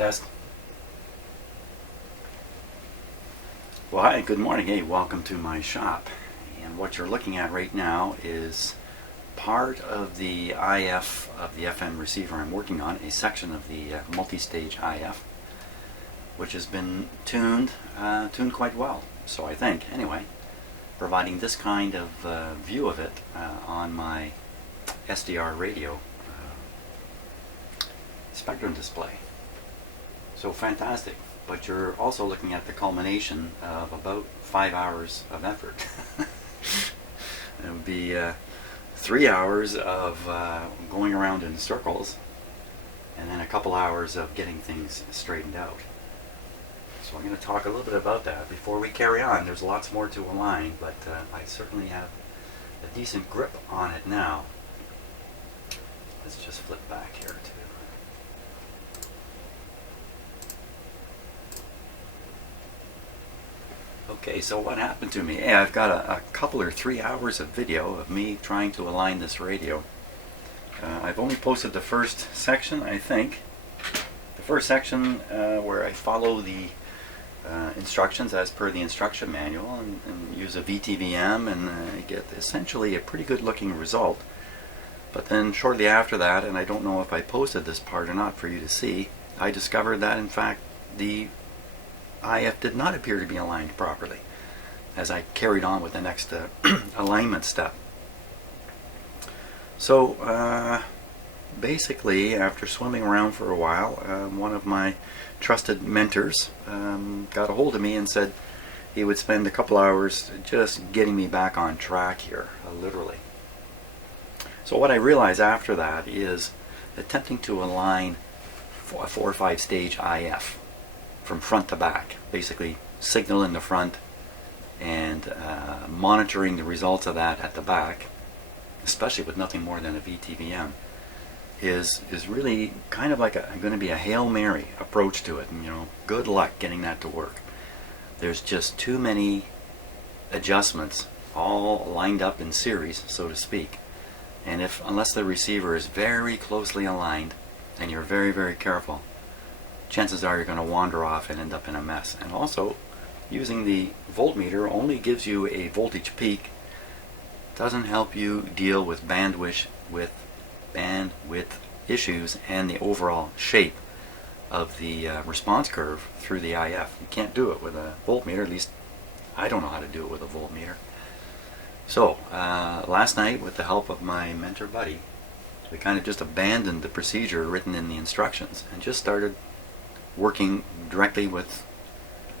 Test. Well, hi, good morning. Hey, welcome to my shop. And what you're looking at right now is part of the IF of the FM receiver I'm working on, a section of the multi-stage IF, which has been tuned quite well. So I think, anyway, providing this kind of view of it on my SDR radio spectrum display. So fantastic. But you're also looking at the culmination of about 5 hours of effort. It would be 3 hours of going around in circles, and then a couple hours of getting things straightened out. So I'm going to talk a little bit about that. Before we carry on, there's lots more to align, but I certainly have a decent grip on it now. Let's just flip back here too. Okay, so what happened to me? Hey, I've got a couple or 3 hours of video of me trying to align this radio. I've only posted the first section, I think. The first section where I follow the instructions as per the instruction manual and use a VTVM and get essentially a pretty good looking result. But then shortly after that, and I don't know if I posted this part or not for you to see, I discovered that in fact the IF did not appear to be aligned properly as I carried on with the next alignment step. So basically, after swimming around for a while, one of my trusted mentors got a hold of me and said he would spend a couple hours just getting me back on track here, literally. So what I realized after that is attempting to align a 4 or 5 stage IF from front to back, basically signal in the front and monitoring the results of that at the back, especially with nothing more than a VTVM, is really kind of like going to be a Hail Mary approach to it. And, you know, good luck getting that to work. There's just too many adjustments all lined up in series, so to speak. And unless the receiver is very closely aligned and you're very, very careful, chances are you're going to wander off and end up in a mess. And also, using the voltmeter only gives you a voltage peak, doesn't help you deal with bandwidth issues and the overall shape of the response curve through the IF. You can't do it with a voltmeter, at least I don't know how to do it with a voltmeter. So, last night, with the help of my mentor buddy, we kind of just abandoned the procedure written in the instructions and just started working directly with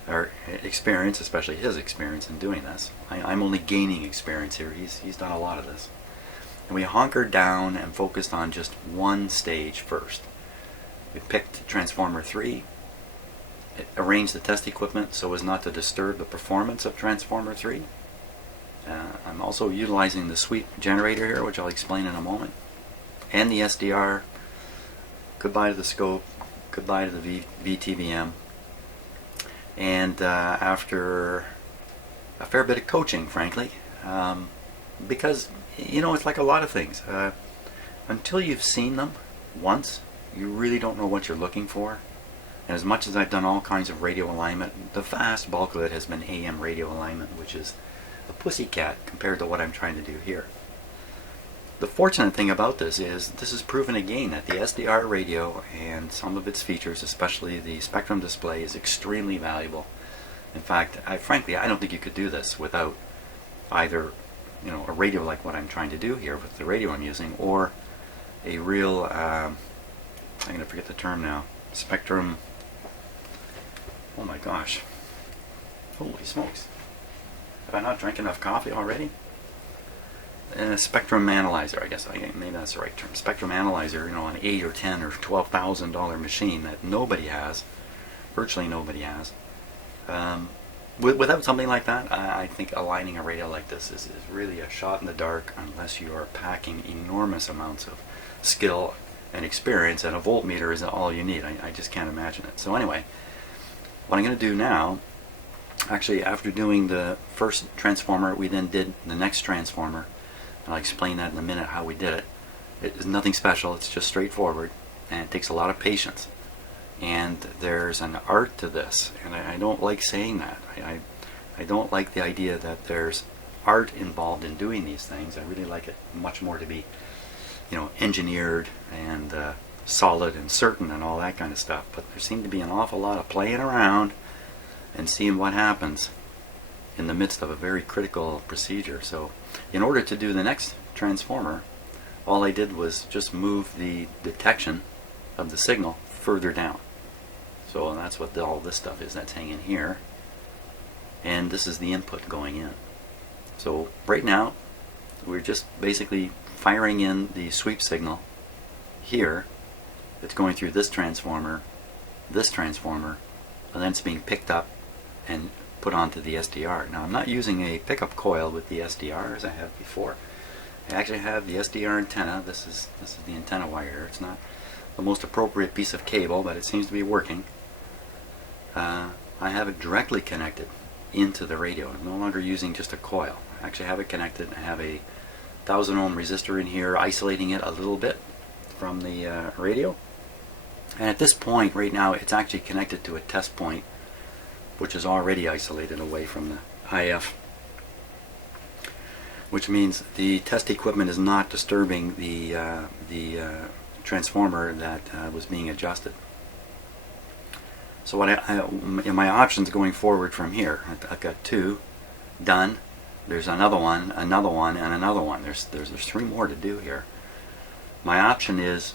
our experience, especially his experience in doing this. I'm only gaining experience here. He's done a lot of this. And we hunkered down and focused on just one stage first. We picked Transformer 3, arranged the test equipment so as not to disturb the performance of Transformer 3. I'm also utilizing the sweep generator here, which I'll explain in a moment, and the SDR. Goodbye to the scope. Goodbye to the VTVM. And after a fair bit of coaching, frankly, because, you know, it's like a lot of things. Until you've seen them once, you really don't know what you're looking for. And as much as I've done all kinds of radio alignment, the vast bulk of it has been AM radio alignment, which is a pussycat compared to what I'm trying to do here. The fortunate thing about this is proven again that the SDR radio and some of its features, especially the spectrum display, is extremely valuable. In fact, frankly, I don't think you could do this without either, you know, a radio like what I'm trying to do here with the radio I'm using, or a real, I'm going to forget the term now, spectrum, oh my gosh, holy smokes, have I not drank enough coffee already? Spectrum analyzer, I guess, maybe that's the right term. Spectrum analyzer, you know, an $8 or $10 or $12,000 machine that nobody has, virtually nobody has. Without something like that, I think aligning a radio like this is really a shot in the dark unless you are packing enormous amounts of skill and experience, and a voltmeter is all you need. I just can't imagine it. So anyway, what I'm going to do now, actually after doing the first transformer, we then did the next transformer. I'll explain that in a minute how we did it. It is nothing special, it's just straightforward, and it takes a lot of patience. And there's an art to this, and I don't like saying that. I don't like the idea that there's art involved in doing these things. I really like it much more to be, you know, engineered and solid and certain and all that kind of stuff. But there seemed to be an awful lot of playing around and seeing what happens in the midst of a very critical procedure. So in order to do the next transformer, all I did was just move the detection of the signal further down. So that's what all this stuff is that's hanging here. And this is the input going in. So right now, we're just basically firing in the sweep signal here. It's going through this transformer, and then it's being picked up and put onto the SDR. Now I'm not using a pickup coil with the SDR as I have before. I actually have the SDR antenna. This is the antenna wire. It's not the most appropriate piece of cable, but it seems to be working. I have it directly connected into the radio. I'm no longer using just a coil. I actually have it connected. I have a 1000 ohm resistor in here isolating it a little bit from the radio. And at this point right now it's actually connected to a test point which is already isolated away from the IF, which means the test equipment is not disturbing the transformer that was being adjusted. So what in my options going forward from here, I've got 2 done. There's another one, and another one. There's 3 more to do here. My option is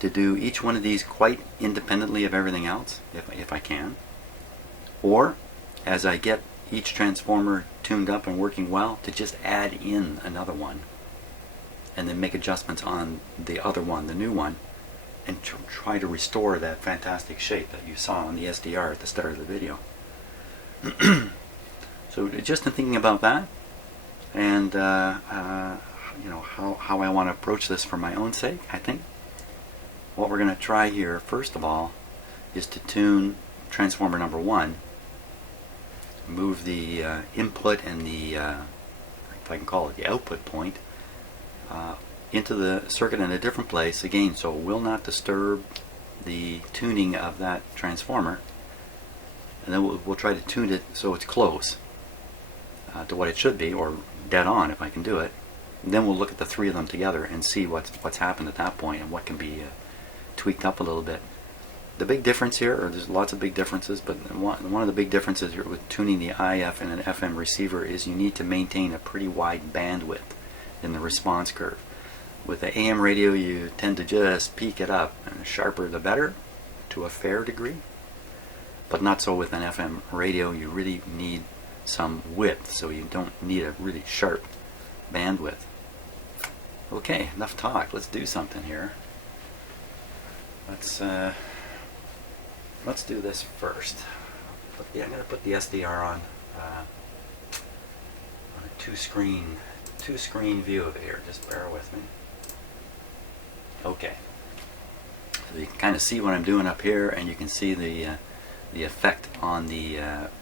to do each one of these quite independently of everything else, if I can. Or, as I get each transformer tuned up and working well, to just add in another one and then make adjustments on the other one, the new one, and try to restore that fantastic shape that you saw on the SDR at the start of the video. So just in thinking about that, and you know, how I want to approach this for my own sake, I think what we're going to try here first of all is to tune transformer number 1, move the input and the if I can call it the output point into the circuit in a different place again, so it will not disturb the tuning of that transformer, and then we'll try to tune it so it's close to what it should be, or dead on if I can do it. And then we'll look at the 3 of them together and see what's happened at that point and what can be tweaked up a little bit. The big difference here, or there's lots of big differences, but one of the big differences here with tuning the IF and an FM receiver is you need to maintain a pretty wide bandwidth in the response curve. With the AM radio you tend to just peak it up, and the sharper the better to a fair degree, but not so with an FM radio. You really need some width, so you don't need a really sharp bandwidth. Okay, enough talk. Let's do something here. Let's do this first. I'm going to put the SDR on a two screen view of it here. Just bear with me. Okay. So you can kind of see what I'm doing up here, and you can see the effect on the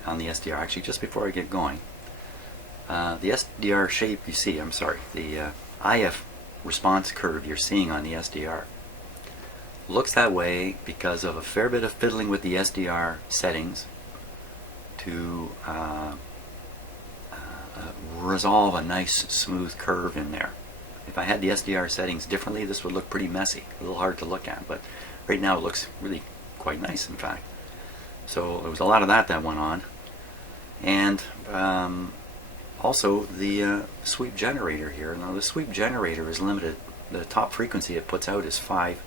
SDR. Actually, just before I get going, the SDR shape you see, the IF response curve you're seeing on the SDR looks that way because of a fair bit of fiddling with the SDR settings to resolve a nice smooth curve in there. If I had the SDR settings differently, this would look pretty messy, a little hard to look at, but right now it looks really quite nice, in fact. So there was a lot of that went on. And also the sweep generator here. Now the sweep generator is limited. The top frequency it puts out is 5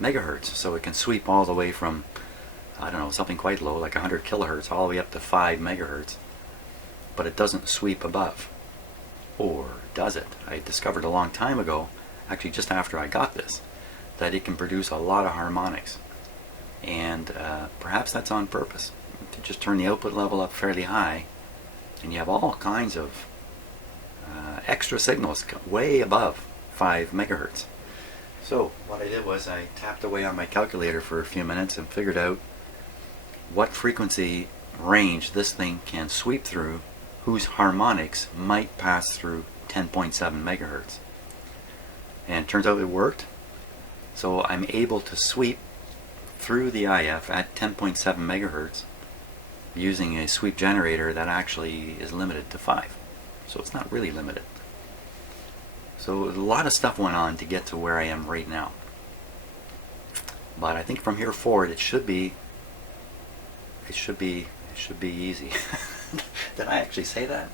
megahertz, so it can sweep all the way from, I don't know, something quite low like 100 kilohertz all the way up to 5 megahertz, but it doesn't sweep above. Or does it? I discovered a long time ago, actually just after I got this, that it can produce a lot of harmonics, and perhaps that's on purpose, to just turn the output level up fairly high, and you have all kinds of extra signals way above 5 megahertz. So what I did was I tapped away on my calculator for a few minutes and figured out what frequency range this thing can sweep through, whose harmonics might pass through 10.7 megahertz. And it turns out it worked. So I'm able to sweep through the IF at 10.7 megahertz using a sweep generator that actually is limited to 5. So it's not really limited. So a lot of stuff went on to get to where I am right now. But I think from here forward it should be easy. Did I actually say that?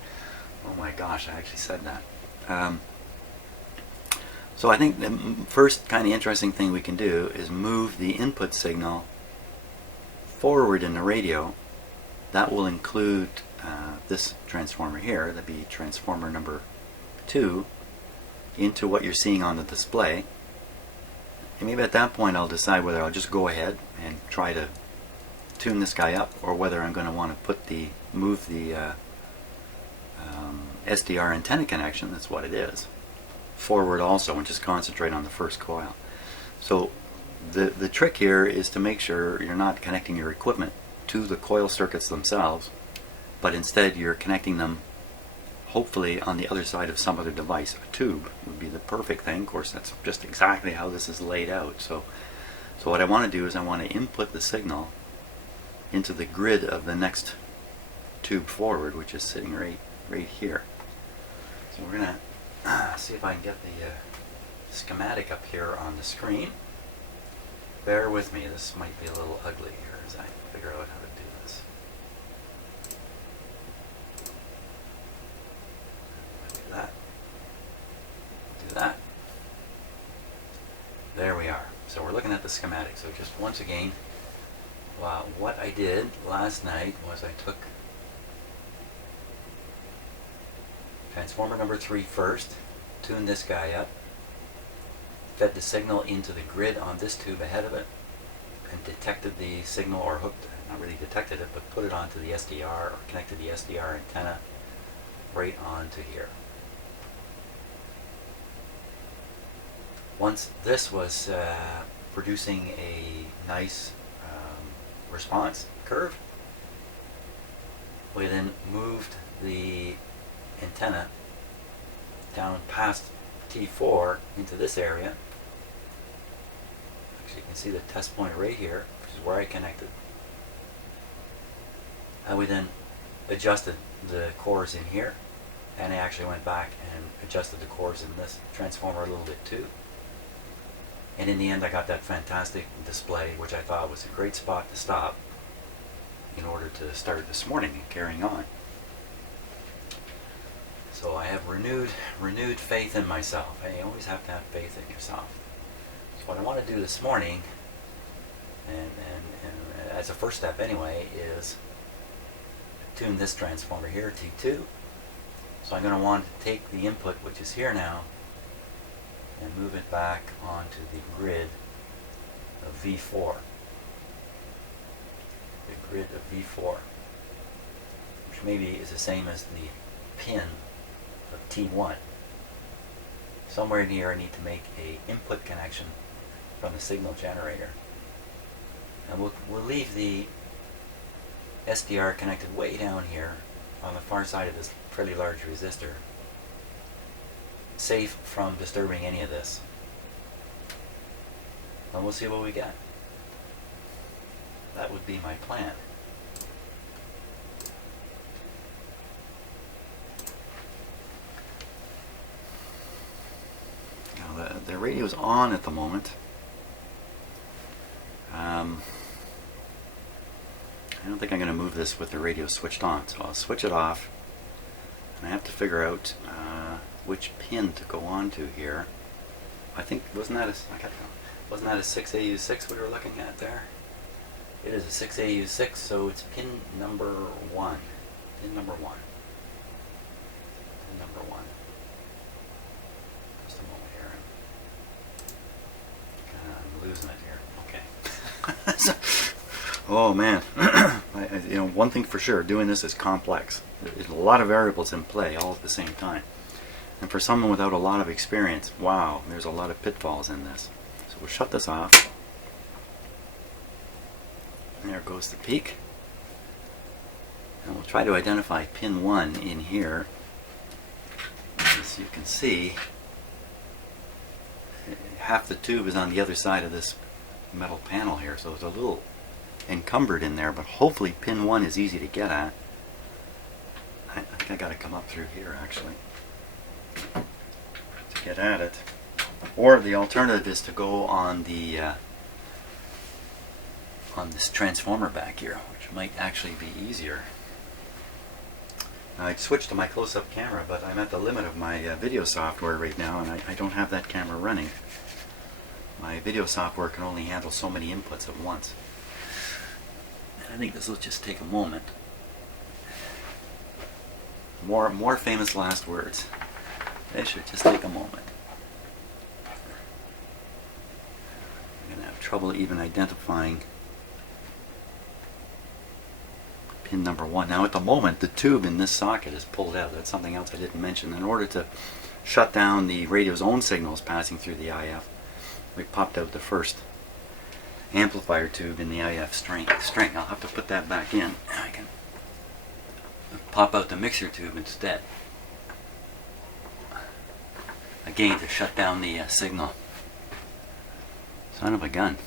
Oh my gosh, I actually said that. So I think the first kind of interesting thing we can do is move the input signal forward in the radio. That will include this transformer here, that'd be transformer number 2, into what you're seeing on the display. And maybe at that point I'll decide whether I'll just go ahead and try to tune this guy up, or whether I'm going to want to move the SDR antenna connection, that's what it is, forward also, and just concentrate on the first coil. So the trick here is to make sure you're not connecting your equipment to the coil circuits themselves, but instead you're connecting them hopefully on the other side of some other device. A tube would be the perfect thing. Of course, that's just exactly how this is laid out. So what I want to do is I want to input the signal into the grid of the next tube forward, which is sitting right here. So we're going to see if I can get the schematic up here on the screen. Bear with me, this might be a little ugly here as I figure out how to do this. Do that. Do that. There we are. So we're looking at the schematic. So just once again, what I did last night was I took transformer number 3 first, tuned this guy up, fed the signal into the grid on this tube ahead of it, and detected the signal, or hooked, not really detected it, but put it onto the SDR, or connected the SDR antenna right onto here. Once this was producing a nice response curve, we then moved the antenna down past T4 into this area. Actually, you can see the test point right here, which is where I connected. And we then adjusted the cores in here, and I actually went back and adjusted the cores in this transformer a little bit too. And in the end I got that fantastic display, which I thought was a great spot to stop in order to start this morning and carrying on. So I have renewed faith in myself. You always have to have faith in yourself. So what I want to do this morning, and as a first step anyway, is tune this transformer here, T2. So I'm going to want to take the input, which is here now, and move it back onto the grid of V4. The grid of V4, which maybe is the same as the pin of T1. Somewhere in here I need to make a input connection from the signal generator. And we'll leave the SDR connected way down here on the far side of this fairly large resistor, safe from disturbing any of this. And we'll see what we get. That would be my plan. Now the radio's on at the moment. I don't think I'm going to move this with the radio switched on, so I'll switch it off. And I have to figure out which pin to go on to here. I think, wasn't that a 6AU6 we were looking at there? It is a 6AU6, so it's pin number 1. Pin number 1. Pin number 1. Just a moment here. I'm losing it here. Okay. Oh man, one thing for sure, doing this is complex. There's a lot of variables in play all at the same time. And for someone without a lot of experience, wow, there's a lot of pitfalls in this. So we'll shut this off. There goes the peak. And we'll try to identify pin 1 in here. As you can see, half the tube is on the other side of this metal panel here, so it's a little encumbered in there, but hopefully pin 1 is easy to get at. I think I got to come up through here actually to get at it. Or the alternative is to go on the on this transformer back here, which might actually be easier. Now, I'd switched to my close-up camera, but I'm at the limit of my video software right now, and I don't have that camera running. My video software can only handle so many inputs at once. And I think this will just take a moment. More famous last words. They should just take a moment. I'm going to have trouble even identifying pin number 1. Now at the moment the tube in this socket is pulled out. That's something else I didn't mention. In order to shut down the radio's own signals passing through the IF, we popped out the first amplifier tube in the IF string. I'll have to put that back in. I can pop out the mixer tube instead. Again, to shut down the signal. Son of a gun.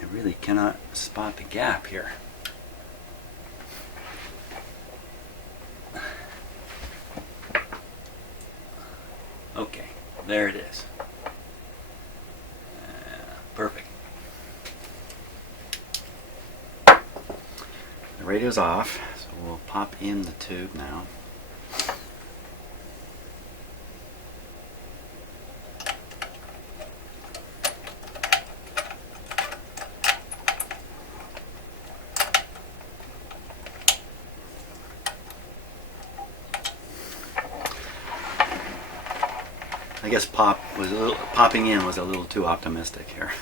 I really cannot spot the gap here. Okay, there it is. Perfect. The radio's off, so we'll pop in the tube now. I guess popping in was a little too optimistic here.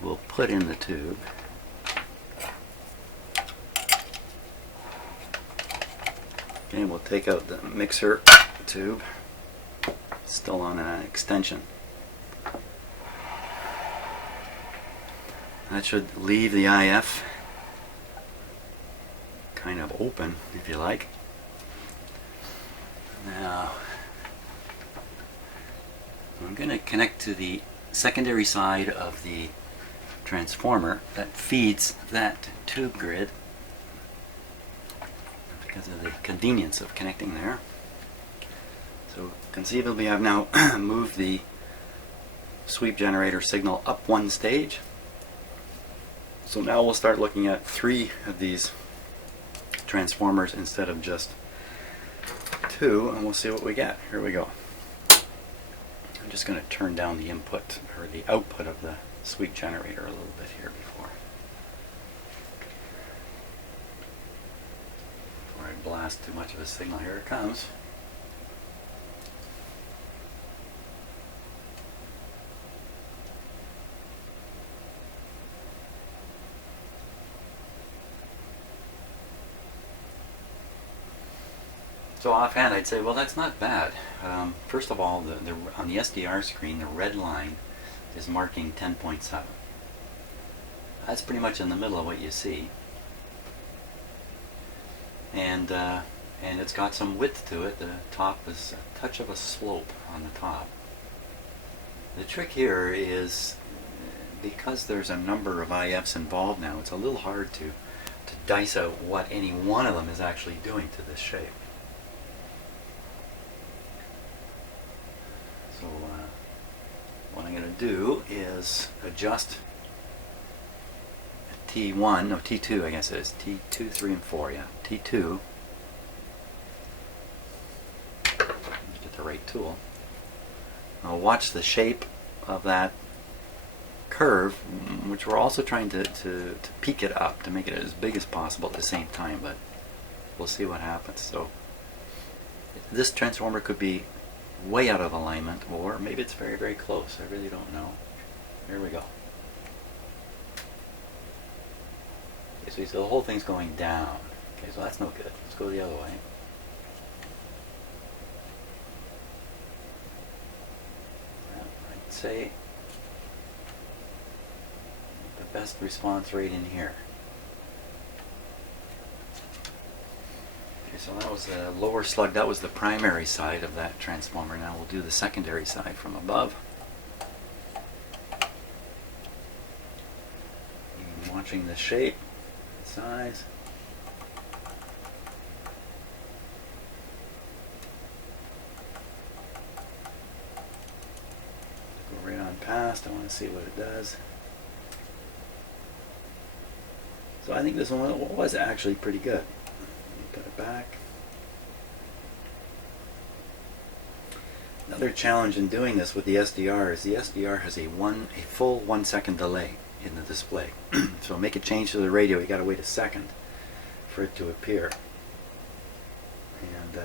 We'll put in the tube. Okay, we'll take out the mixer tube. It's still on an extension. That should leave the IF kind of open, if you like. Now, I'm going to connect to the secondary side of the transformer that feeds that tube grid because of the convenience of connecting there. So conceivably I've now moved the sweep generator signal up one stage. So now we'll start looking at 3 of these transformers instead of just 2, and we'll see what we get. Here we go. I'm just going to turn down the input or the output of the sweep generator a little bit here before I blast too much of a signal. Here it comes. So offhand I'd say, well, that's not bad. First of all, on the SDR screen, the red line is marking 10.7. That's pretty much in the middle of what you see. And it's got some width to it. The top is a touch of a slope on the top. The trick here is, because there's a number of IFs involved now, it's a little hard to dice out what any one of them is actually doing to this shape. So what I'm going to do is adjust T1, no T2 I guess it is, T2, 3, and 4, yeah, T2, get the right tool. I'll watch the shape of that curve, which we're also trying to peak it up, to make it as big as possible at the same time, but we'll see what happens. So this transformer could be way out of alignment, or maybe it's very, very close. I really don't know. Here we go. Okay, so the whole thing's going down. Okay, so that's no good. Let's go the other way. I'd say the best response rate in here. Okay, so that was the lower slug. That was the primary side of that transformer. Now we'll do the secondary side from above. Watching the shape, size. Go right on past. I want to see what it does. So I think this one was actually pretty good. Put it back. Another challenge in doing this with the SDR is the SDR has a full 1 second delay in the display. So make a change to the radio, you got to wait a second for it to appear. And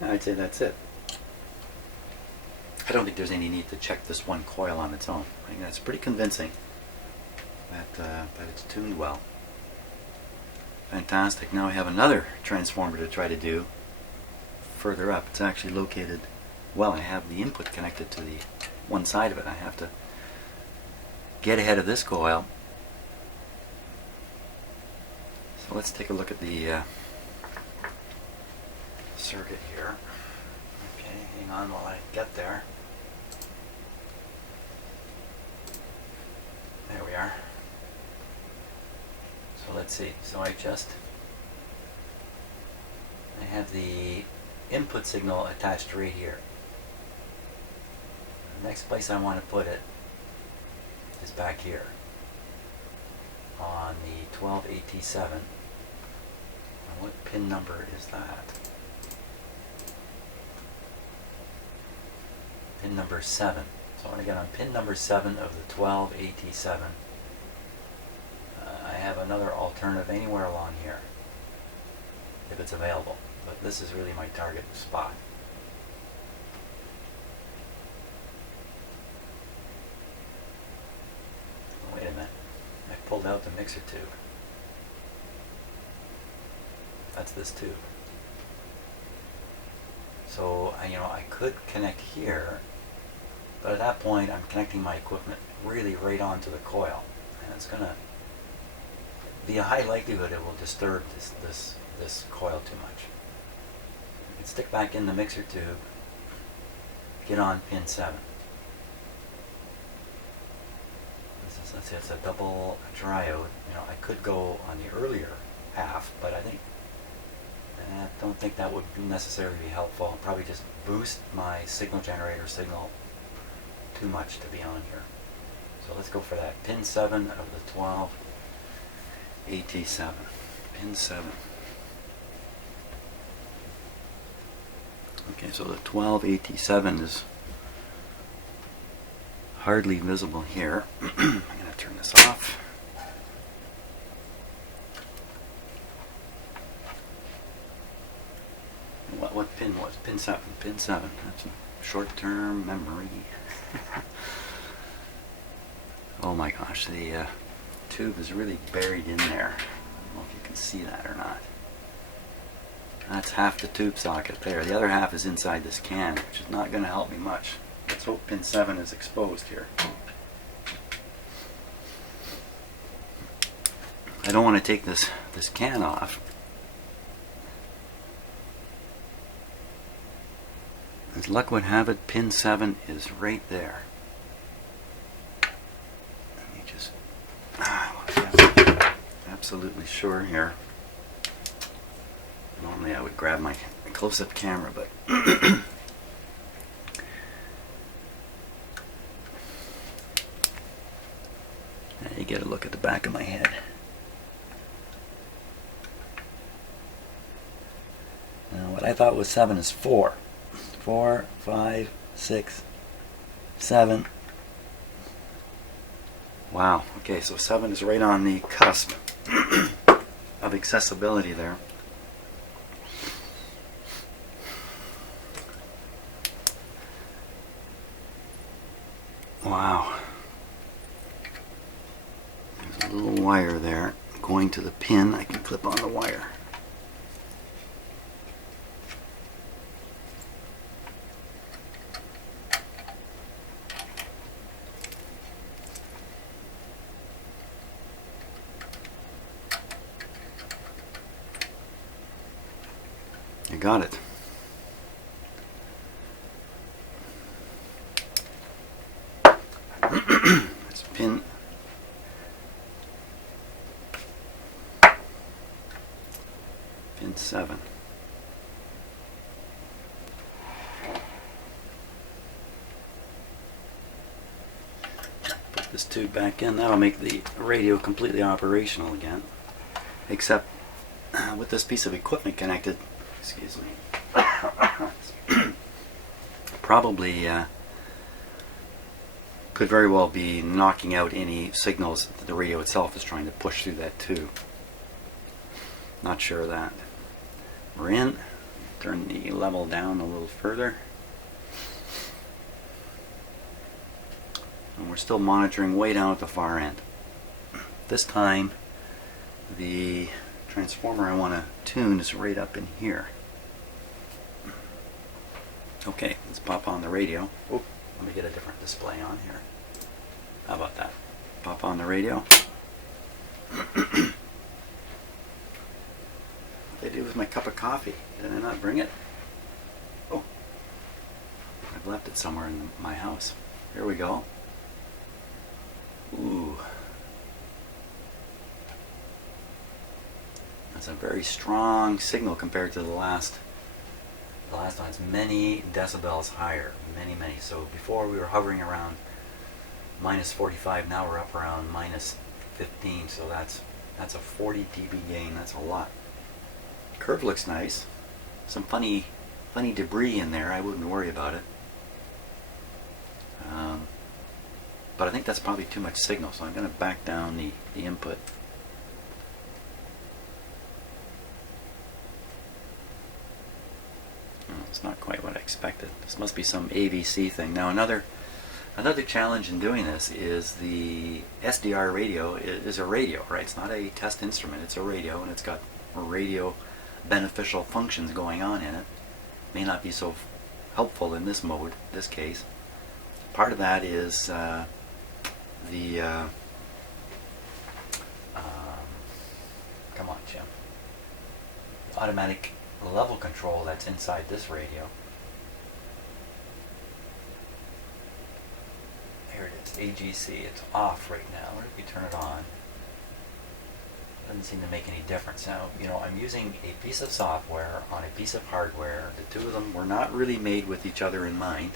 I'd say that's it. I don't think there's any need to check this one coil on its own. I think that's pretty convincing that it's tuned well. Fantastic. Now I have another transformer to try to do further up. It's actually located, well, I have the input connected to the one side of it. I have to get ahead of this coil. So let's take a look at the circuit here. Okay, hang on while I get there. There we are. So let's see. So I have the input signal attached right here. The next place I want to put it is back here on the 12AT7. And what pin number is that? Pin number 7. So I want to get on pin number 7 of the 12AT7. I have another alternative anywhere along here if it's available, but this is really my target spot. Wait a minute, I pulled out the mixer tube. That's this tube. So I could connect here, but at that point I'm connecting my equipment really right onto the coil, and it's going to be a high likelihood it will disturb this coil too much. You can stick back in the mixer tube, get on pin 7. Let's say it's a double triode. I could go on the earlier half, but I don't think that would necessarily be helpful. I'll probably just boost my signal generator signal too much to be on here. So let's go for that. Pin 7 of the 12AT7. Pin 7. Okay, so the 12AT7 is hardly visible here. I'm going to turn this off. What pin was? Pin 7. Pin 7. That's a short-term memory. Oh my gosh, the tube is really buried in there. I don't know if you can see that or not. That's half the tube socket there. The other half is inside this can, which is not going to help me much. Let's hope pin 7 is exposed here. I don't want to take this can off. As luck would have it, pin 7 is right there. Let me just absolutely sure here. Normally I would grab my close-up camera, but you get a look at the back of my head. Now what I thought was 7 is 4. 4, 5, 6, 7. Wow. Okay, so 7 is right on the cusp of accessibility there. Wow. There's a little wire there going to the pin. I can clip on the wire. got it. It's pin 7. Put this tube back in. That'll make the radio completely operational again. Except with this piece of equipment connected, excuse me, probably could very well be knocking out any signals that the radio itself is trying to push through that tube. Not sure of that. We're in. Turn the level down a little further. And we're still monitoring way down at the far end. This time the transformer I want to tune is right up in here. Okay, let's pop on the radio. Oh, let me get a different display on here. How about that? Pop on the radio. What did I do with my cup of coffee? Did I not bring it? Oh, I've left it somewhere in my house. Here we go. Ooh. That's a very strong signal compared to the last. The last one's many decibels higher. Many. So before we were hovering around minus 45, now we're up around minus 15. So that's a 40 dB gain. That's a lot. Curve looks nice. Some funny debris in there. I wouldn't worry about it. But I think that's probably too much signal, so I'm going to back down the input. It's not quite what I expected. This must be some AVC thing. Now another challenge in doing this is the SDR radio is a radio, right? It's not a test instrument. It's a radio, and it's got radio beneficial functions going on in it. May not be so helpful in this mode, this case. Part of that is come on, Jim. Automatic level control that's inside this radio. Here it is, AGC. It's off right now. What if we turn it on? Doesn't seem to make any difference. Now, you know, I'm using a piece of software on a piece of hardware. The two of them were not really made with each other in mind.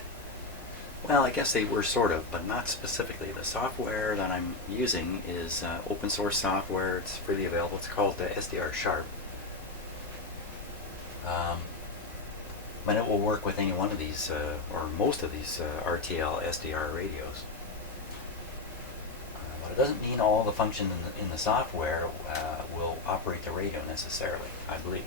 Well, I guess they were sort of, but not specifically. The software that I'm using is open source software. It's freely available. It's called SDR Sharp. But it will work with any one of these, or most of these RTL SDR radios. But it doesn't mean all the functions in the software will operate the radio necessarily, I believe.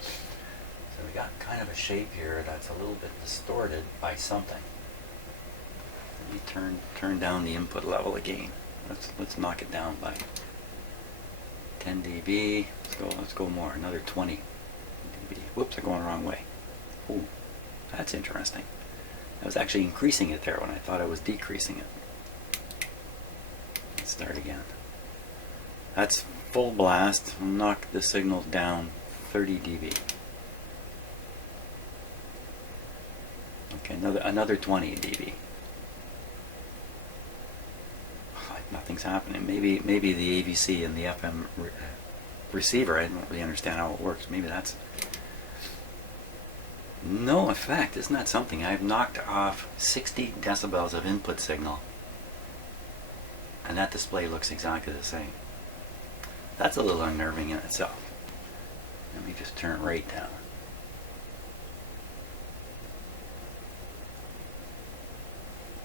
So we got kind of a shape here that's a little bit distorted by something. Let me turn down the input level again. Let's knock it down by 10 dB. Let's go more. Another 20 dB. Whoops, I'm going the wrong way. Ooh, that's interesting. I was actually increasing it there when I thought I was decreasing it. Let's start again. That's full blast. I'll knock the signal down 30 dB. Okay, another 20 dB. Nothing's happening. Maybe the AVC and the FM receiver, I don't really understand how it works. Maybe that's no effect. Isn't that something? I've knocked off 60 decibels of input signal, and that display looks exactly the same. That's a little unnerving in itself. Let me just turn it right down.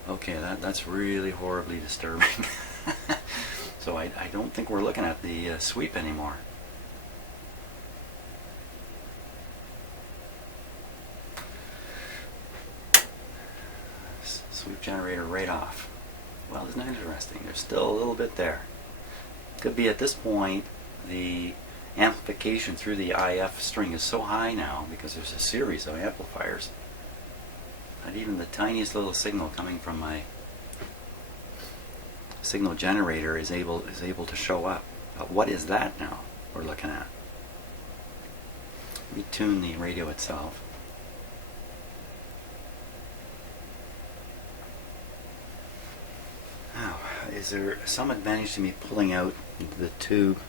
Okay, that's really horribly disturbing. So I don't think we're looking at the sweep anymore. Sweep generator right off. Well, isn't that interesting? There's still a little bit there. Could be at this point the amplification through the IF string is so high now because there's a series of amplifiers that even the tiniest little signal coming from my signal generator is able to show up. But what is that now we're looking at? Let me tune the radio itself. Now, is there some advantage to me pulling out the tube?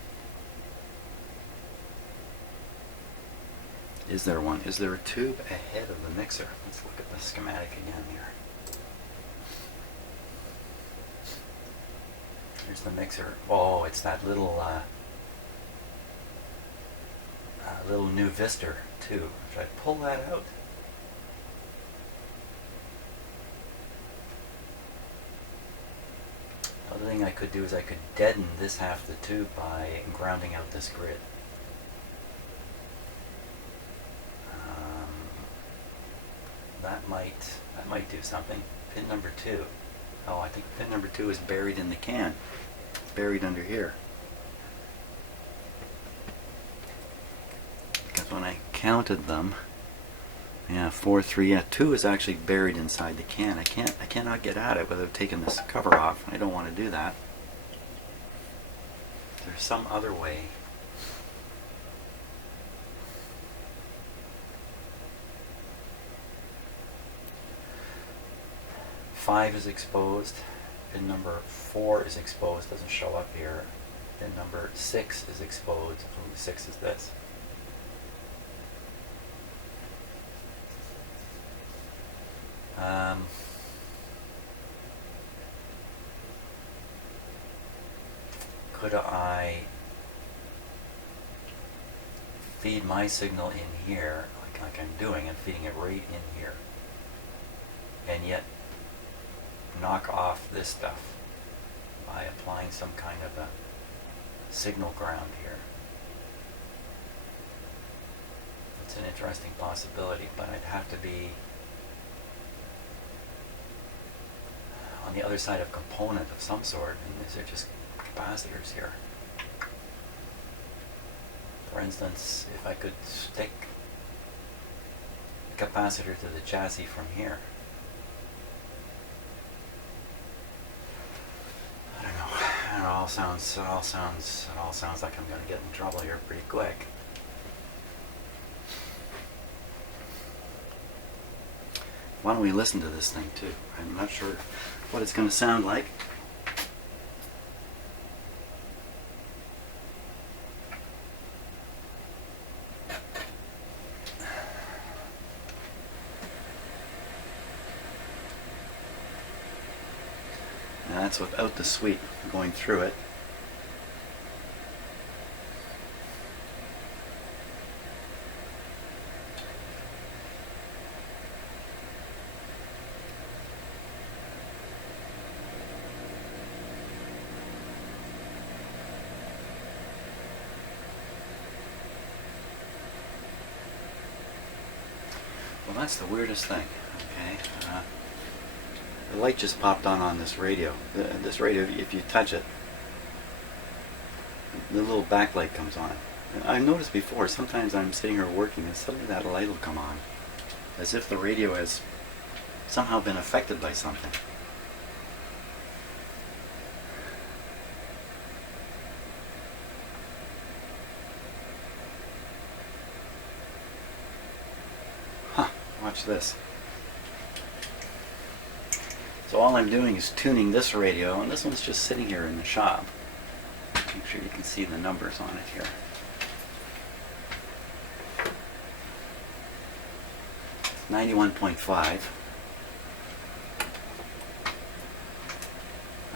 Is there one? Is there a tube ahead of the mixer? Let's look at the schematic again here. Here's the mixer. Oh, it's that little little new Vister tube. Should I pull that out? The other thing I could do is I could deaden this half of the tube by grounding out this grid. That might do something. Pin number 2. Oh, I think pin number 2 is buried in the can. It's buried under here. Because when I counted them, yeah, 4, 3, yeah, 2 is actually buried inside the can. I cannot get at it without taking this cover off. I don't want to do that. There's some other way. Five is exposed. Pin number 4 is exposed. Doesn't show up here. Pin number 6 is exposed. Ooh, 6 is this. Could I feed my signal in here, like I'm doing, and feeding it right in here, and yet knock off this stuff by applying some kind of a signal ground here? It's an interesting possibility, but I'd have to be on the other side of a component of some sort, and these are just capacitors here. For instance, if I could stick a capacitor to the chassis from here, I don't know. It all sounds like I'm going to get in trouble here pretty quick. Why don't we listen to this thing too? I'm not sure what it's going to sound like. Now that's without the sweep going through it. Well, that's the weirdest thing. Okay, the light just popped on this radio. This radio, if you touch it, the little backlight comes on. And I've noticed before, sometimes I'm sitting here working and suddenly that light will come on, as if the radio has somehow been affected by something. Watch this. So all I'm doing is tuning this radio, and this one's just sitting here in the shop. Make sure you can see the numbers on it here. It's 91.5.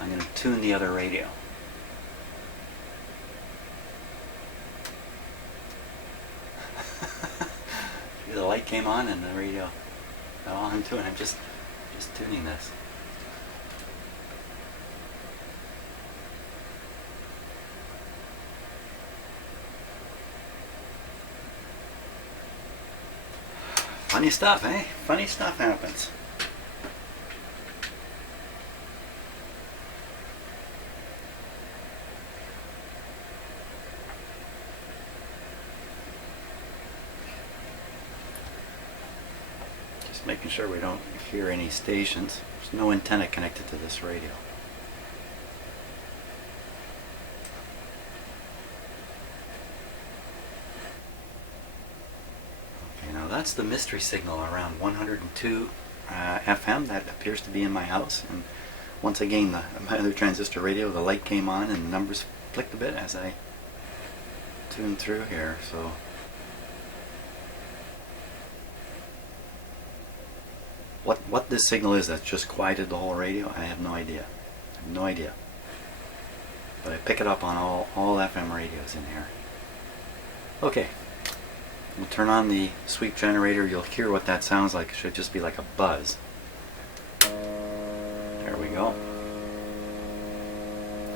I'm going to tune the other radio. The light came on and the radio. All I'm doing, I'm just tuning this. Funny stuff, eh? Funny stuff happens. Making sure we don't hear any stations. There's no antenna connected to this radio. that's the mystery signal around 102 FM that appears to be in my house. And once again, my other transistor radio, the light came on and the numbers flicked a bit as I tuned through here. So what this signal is that's just quieted the whole radio, I have no idea. I have no idea. But I pick it up on all FM radios in here. Okay. We'll turn on the sweep generator. You'll hear what that sounds like. It should just be like a buzz. There we go.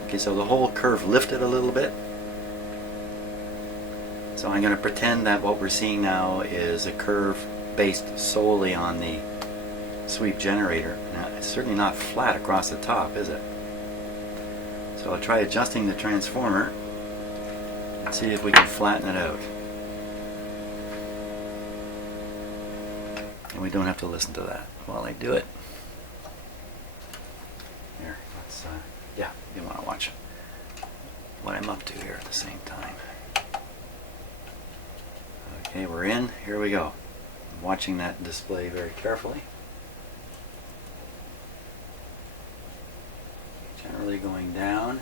Okay, so the whole curve lifted a little bit. So I'm going to pretend that what we're seeing now is a curve based solely on the sweep generator. Now, it's certainly not flat across the top, is it? So I'll try adjusting the transformer and see if we can flatten it out. And we don't have to listen to that while I do it. Here, let's, yeah, you want to watch what I'm up to here at the same time. Okay, we're in. Here we go. I'm watching that display very carefully. Generally going down.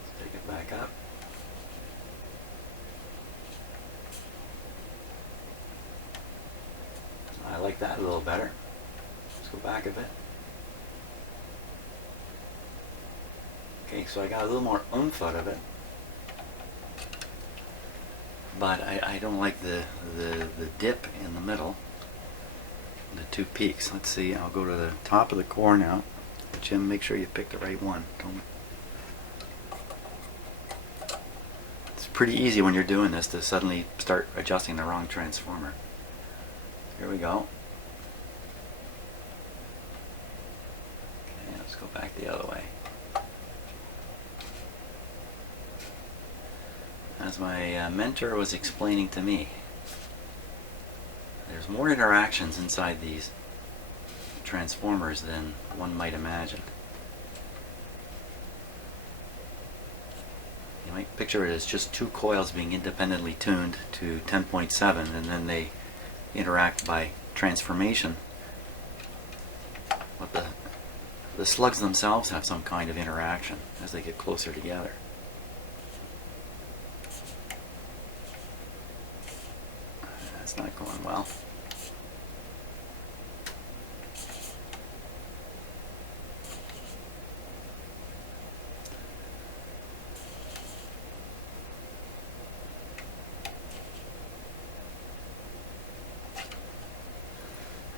Let's take it back up. I like that a little better. Let's go back a bit. Okay, so I got a little more oomph out of it. But I don't like the dip in the middle. The two peaks. Let's see, I'll go to the top of the core now. Jim, make sure you pick the right one. It's pretty easy when you're doing this to suddenly start adjusting the wrong transformer. Here we go. Okay, let's go back the other way. As my mentor was explaining to me, there's more interactions inside these transformers than one might imagine. You might picture it as just two coils being independently tuned to 10.7, and then they interact by transformation. But the slugs themselves have some kind of interaction as they get closer together. That's not going well.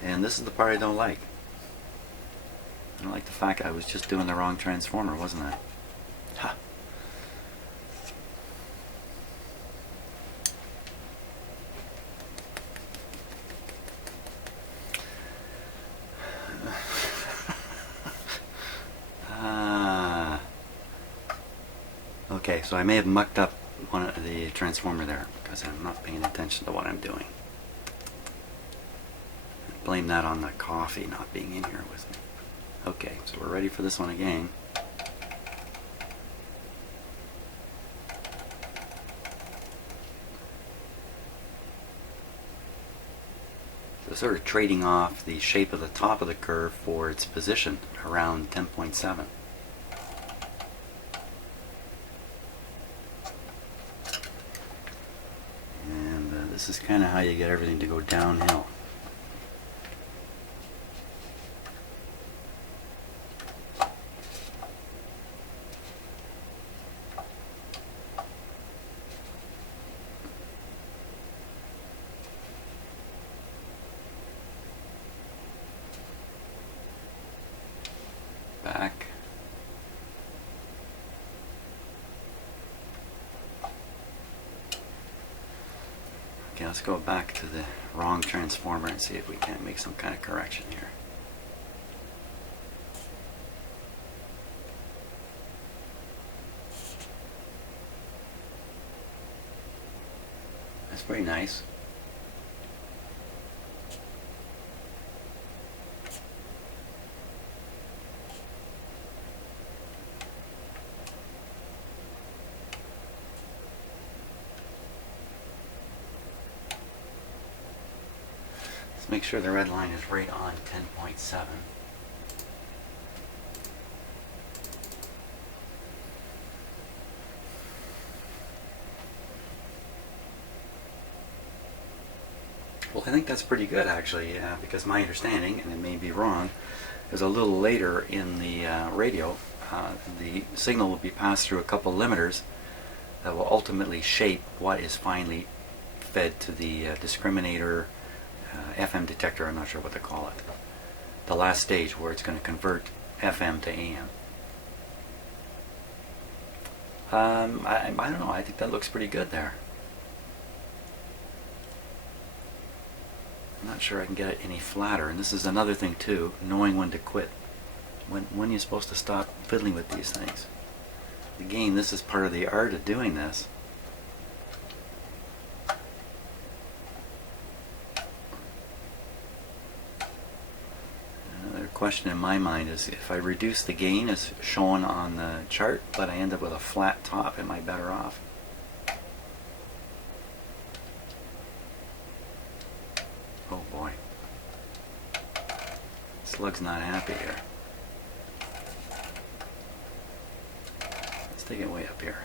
And this is the part I don't like. I don't like the fact I was just doing the wrong transformer, wasn't I? Ha! Okay, so I may have mucked up one of the transformer there because I'm not paying attention to what I'm doing. Blame that on the coffee not being in here with me. Okay, so we're ready for this one again. So sort of trading off the shape of the top of the curve for its position around 10.7. And this is kind of how you get everything to go downhill. Back. Okay, let's go back to the wrong transformer and see if we can't make some kind of correction here. That's pretty nice. make sure the red line is right on 10.7. Well, I think that's pretty good actually, because my understanding, and it may be wrong, is a little later in the radio, the signal will be passed through a couple limiters that will ultimately shape what is finally fed to the discriminator, FM detector, I'm not sure what to call it. The last stage where it's going to convert FM to AM. I don't know, I think that looks pretty good there. I'm not sure I can get it any flatter, and this is another thing too, knowing when to quit. When you're supposed to stop fiddling with these things. Again, this is part of the art of doing this. Another question in my mind is, if I reduce the gain as shown on the chart, but I end up with a flat top, am I better off? Oh boy. Slug's not happy here. Let's take it way up here.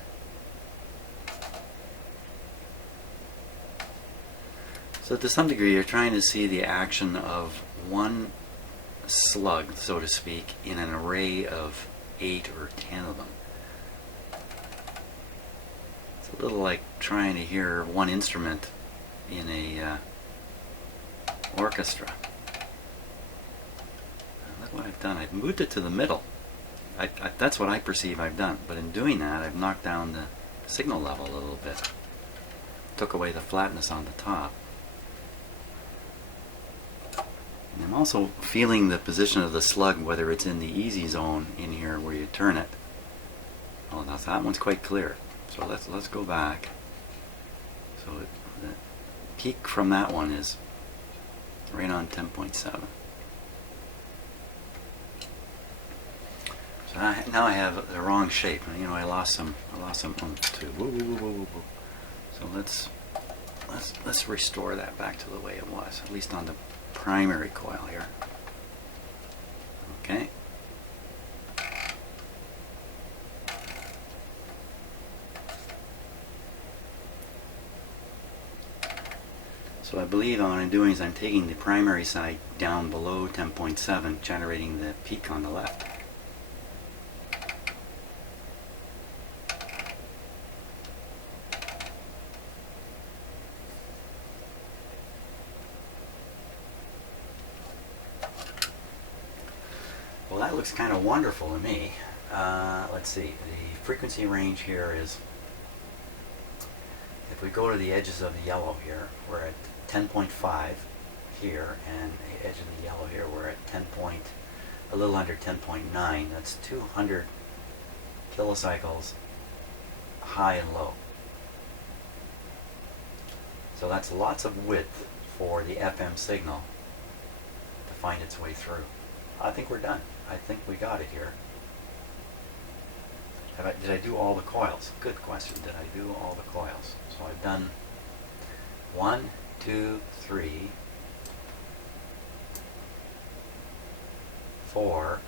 So to some degree you're trying to see the action of one slug, so to speak, in an array of 8 or 10 of them. It's a little like trying to hear one instrument in a orchestra. Look what I've done. I've moved it to the middle. That's what I perceive I've done. But in doing that, I've knocked down the signal level a little bit. Took away the flatness on the top. And I'm also feeling the position of the slug, whether it's in the easy zone in here where you turn it. Oh, that one's quite clear. So let's go back. So the peak from that one is right on 10.7. So now I have the wrong shape. You know, I lost some oomph too. Woo, woo, woo, woo, woo. So let's restore that back to the way it was, at least on the primary coil here. Okay. So I believe what I'm doing is I'm taking the primary side down below 10.7, generating the peak on the left. Well, that looks kind of wonderful to me. Let's see, the frequency range here is, if we go to the edges of the yellow here, we're at 10.5 here, and the edge of the yellow here, we're at a little under 10.9. That's 200 kilocycles high and low. So that's lots of width for the FM signal to find its way through. I think we're done. I think we got it here. Did I do all the coils? Good question. Did I do all the coils? So I've done 1, 2, 3, 4.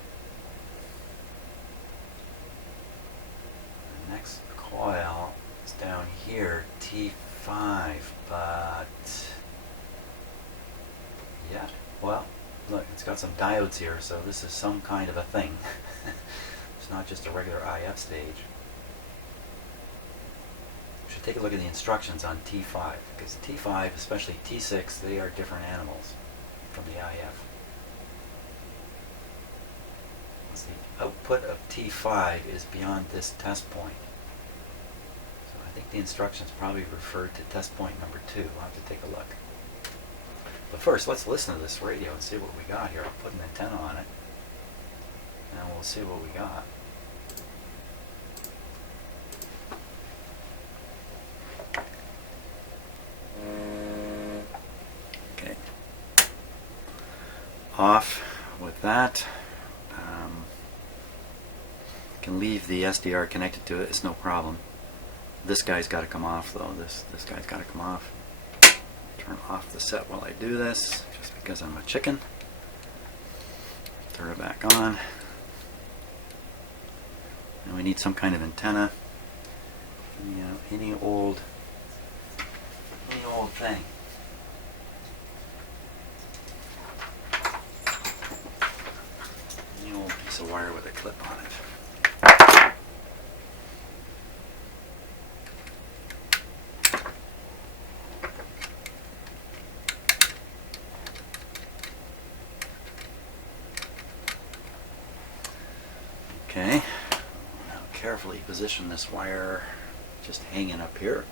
The next coil is down here, T5, but yeah, well, look, it's got some diodes here, so this is some kind of a thing. It's not just a regular IF stage. We should take a look at the instructions on T5, because T5, especially T6, they are different animals from the IF. The output of T5 is beyond this test point. So I think the instructions probably referred to test point number 2. We'll have to take a look. But first, let's listen to this radio and see what we got here. I'll put an antenna on it, and we'll see what we got. Okay. Off with that. Can leave the SDR connected to it. It's no problem. This guy's got to come off, though. This guy's got to come off. Turn off the set while I do this, just because I'm a chicken. Turn it back on. And we need some kind of antenna. You know, any old thing. Any old piece of wire with a clip on it. Okay, now carefully position this wire just hanging up here,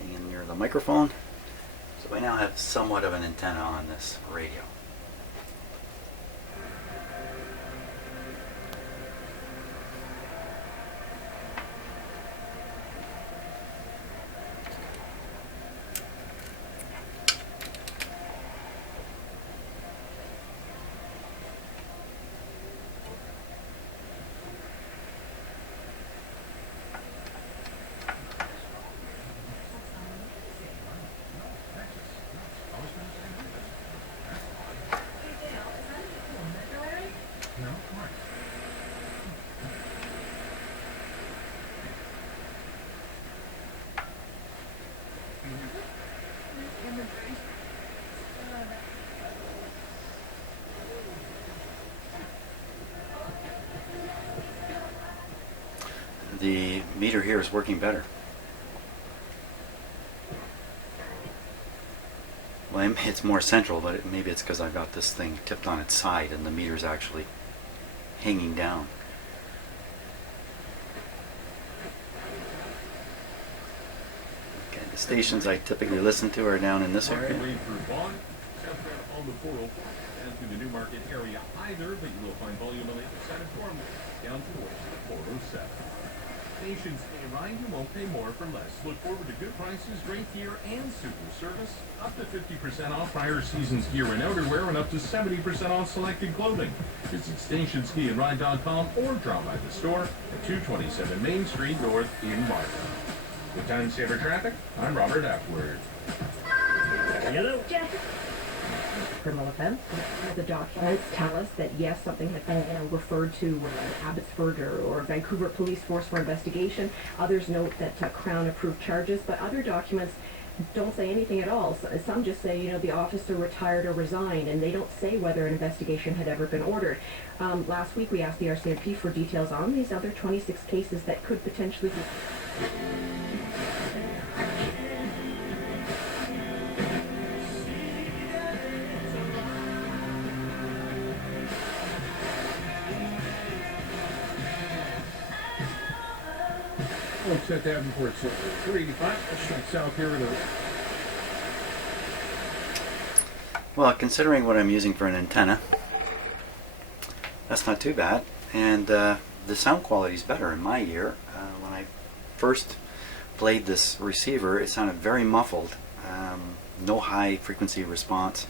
hanging near the microphone. So I now have somewhat of an antenna on this radio. The meter here is working better. Well, it's more central, but maybe it's because I've got this thing tipped on its side and the meter's actually hanging down. Okay, the stations I typically listen to are down in this area. On the 404 and through the Newmarket area either, but you will find volume on the other side of Gormley down towards the 407. Stations nearby, you won't pay more for less. Look forward to good prices, great gear, and super service. Up to 50% off prior season's gear and outerwear, and up to 70% off selected clothing. Visit stationskiyandride.com or drop by the store at 227 Main Street North in Markham. With Time Saver Traffic, I'm Robert Atwood. Hello, Jeff. Criminal offense. The documents tell us that yes, something had been referred to Abbotsford or Vancouver Police Force for investigation. Others note that Crown approved charges, but other documents don't say anything at all. Some just say, you know, the officer retired or resigned, and they don't say whether an investigation had ever been ordered. Last week we asked the RCMP for details on these other 26 cases that could potentially be... We'll set that before it's 385. That's right, South Carolina. Well, considering what I'm using for an antenna, that's not too bad. And the sound quality is better in my ear. When I first played this receiver, it sounded very muffled. No high frequency response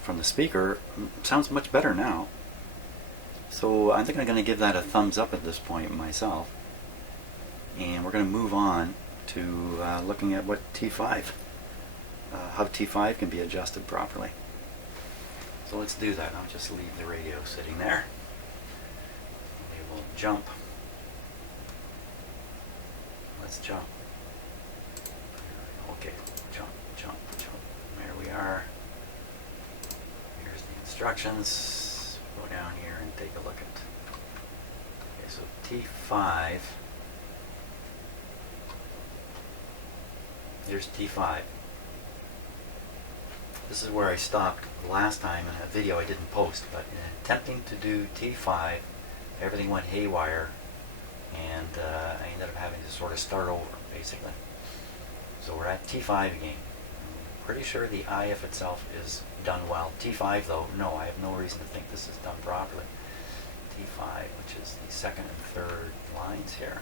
from the speaker. Sounds much better now. So I think I'm going to give that a thumbs up at this point myself. And we're going to move on to looking at what T5, how T5 can be adjusted properly. So let's do that. I'll just leave the radio sitting there. We will jump. Let's jump. Okay, jump, jump, jump. There we are. Here's the instructions. Go down here and take a look at. Okay, so T5. Here's T5. This is where I stopped last time in a video I didn't post, but in attempting to do T5, everything went haywire, and I ended up having to sort of start over, basically. So we're at T5 again. I'm pretty sure the IF itself is done well. T5 though, no, I have no reason to think this is done properly. T5, which is the second and third lines here.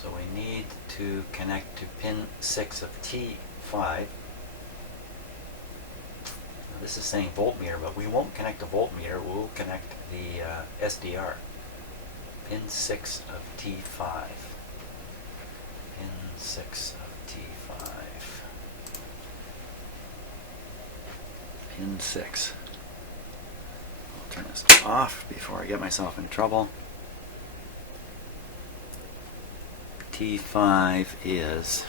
So we need to connect to pin 6 of T5. Now this is saying voltmeter, but we won't connect the voltmeter, we'll connect the SDR. Pin 6 of T5. Pin 6 of T5. pin 6. I'll turn this off before I get myself in trouble. T5 is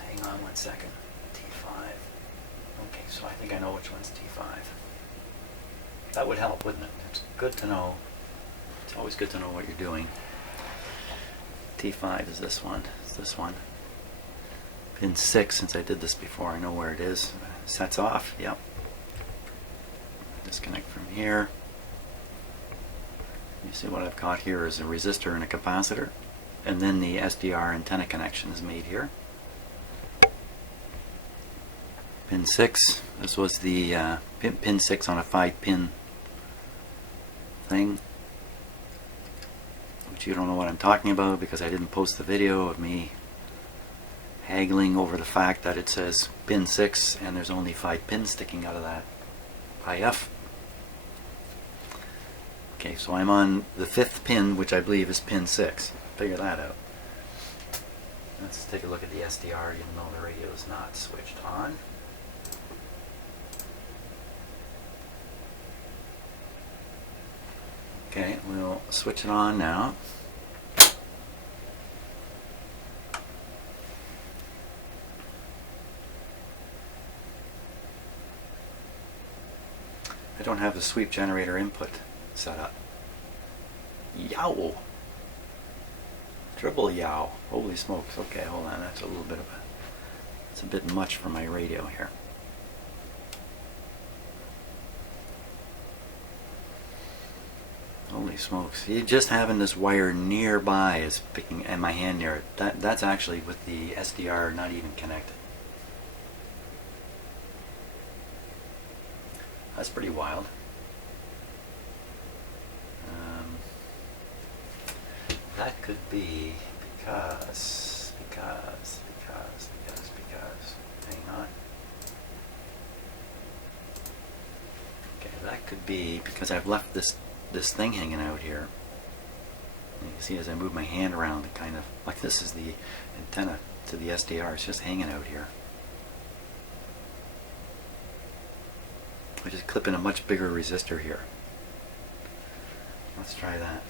hang on one second. T5. Okay, so I think I know which one's T5. That would help, wouldn't it? It's good to know. It's always good to know what you're doing. T5 is this one. It's this one. Pin 6, since I did this before, I know where it is. Sets off. Yep. Disconnect from here. You see what I've got here is a resistor and a capacitor, and then the SDR antenna connection is made here. Pin 6, this was the pin 6 on a 5-pin thing, which you don't know what I'm talking about because I didn't post the video of me haggling over the fact that it says pin 6 and there's only 5 pins sticking out of that IF. Okay, so I'm on the 5th pin, which I believe is pin 6. Figure that out. Let's take a look at the SDR, even though the radio is not switched on. Okay, we'll switch it on now. I don't have the sweep generator input set up. Yow! Triple yow. Holy smokes. Okay, hold on. That's a little bit of a... It's a bit much for my radio here. Holy smokes. Just having this wire nearby is picking, and my hand near it. That's actually with the SDR not even connected. That's pretty wild. That could be because, hang on. Okay, that could be because I've left this thing hanging out here. And you can see as I move my hand around, it kind of, like this is the antenna to the SDR, it's just hanging out here. I just clip in a much bigger resistor here. Let's try that.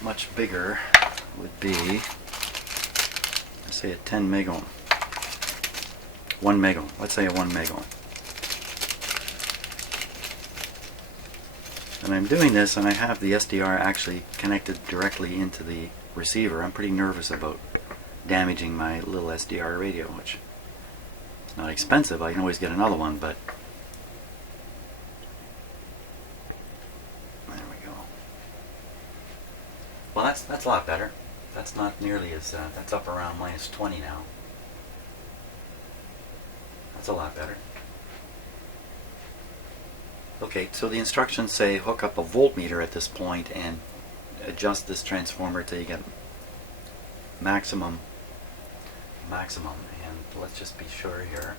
Much bigger would be, let's say a 10 megohm. 1 megohm. Let's say a 1 megohm. And I'm doing this and I have the SDR actually connected directly into the receiver. I'm pretty nervous about damaging my little SDR radio, which is not expensive. I can always get another one, but there we go. Well, that's a lot better. That's not nearly as that's up around -20 now. That's a lot better. Okay, so the instructions say hook up a voltmeter at this point and adjust this transformer till you get maximum, and let's just be sure here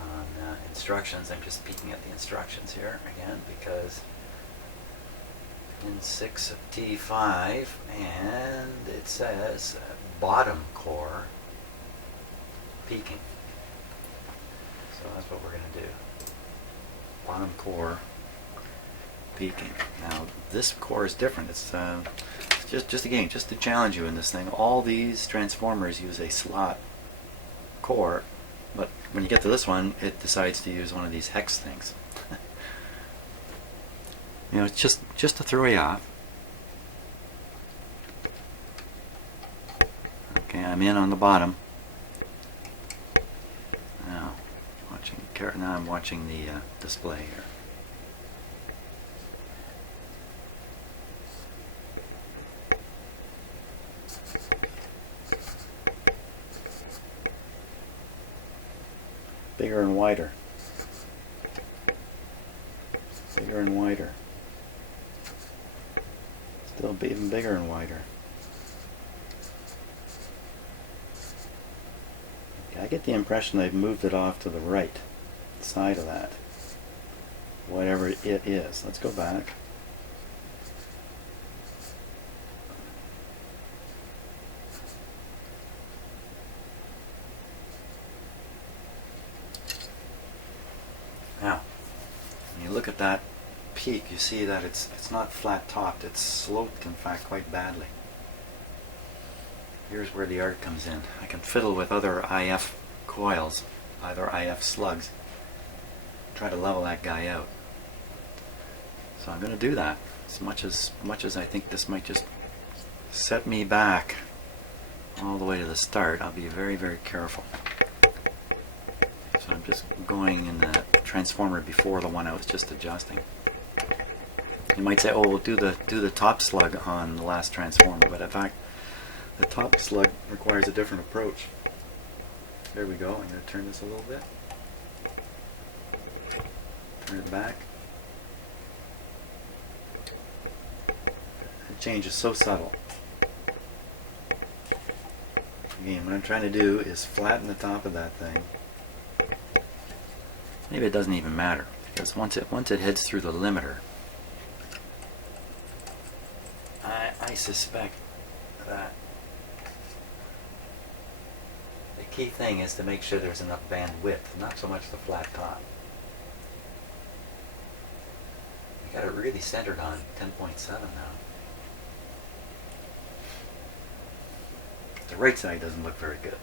on instructions. I'm just peeking at the instructions here again because pin 6 of T5, and it says bottom core peaking. So that's what we're going to do. Bottom core peaking. Now this core is different. It's just again, just to challenge you in this thing, all these transformers use a slot core, but when you get to this one, it decides to use one of these hex things. You know, it's just to throw you off. Okay, I'm in on the bottom. Now I'm watching the display here. Bigger and wider. Bigger and wider. Still even bigger and wider. I get the impression they've moved it off to the right side of that, whatever it is. Let's go back. that peak, you see that it's not flat topped, it's sloped in fact quite badly. Here's where the art comes in. I can fiddle with other IF coils, either IF slugs, try to level that guy out. So I'm going to do that. As much as I think this might just set me back all the way to the start, I'll be very, very careful. So I'm just going in the transformer before the one I was just adjusting. You might say, oh, we'll do the top slug on the last transformer, but in fact the top slug requires a different approach. There we go. I'm going to turn this a little bit. Turn it back. The change is so subtle. Again, what I'm trying to do is flatten the top of that thing. Maybe it doesn't even matter, because once it heads through the limiter, I suspect that the key thing is to make sure there's enough bandwidth, not so much the flat top. We got it really centered on 10.7 now. The right side doesn't look very good.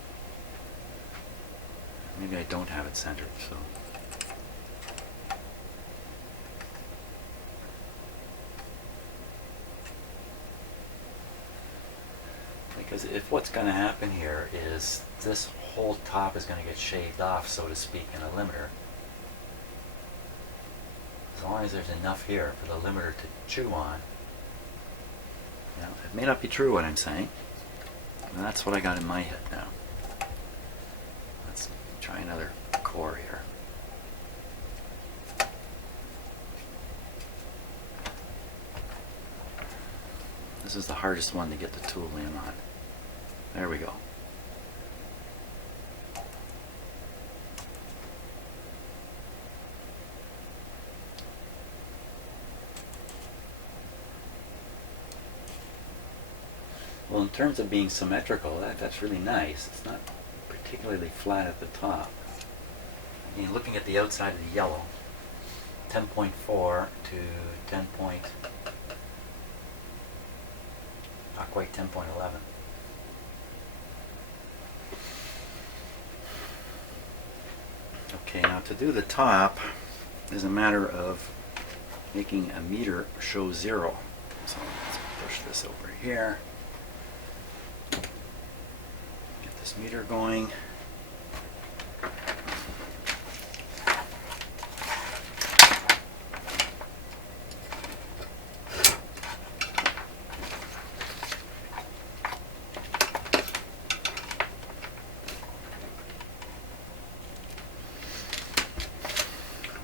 Maybe I don't have it centered, so. Because if what's going to happen here is this whole top is going to get shaved off, so to speak, in a limiter, as long as there's enough here for the limiter to chew on, you know, it may not be true what I'm saying, and that's what I got in my head now. Let's try another core here. This is the hardest one to get the tool in on. There we go. Well, in terms of being symmetrical, that's really nice. It's not particularly flat at the top. I mean, looking at the outside of the yellow, 10.4 to 10. Not quite 10.11. Okay, now to do the top is a matter of making a meter show 0. So let's push this over here. Get this meter going.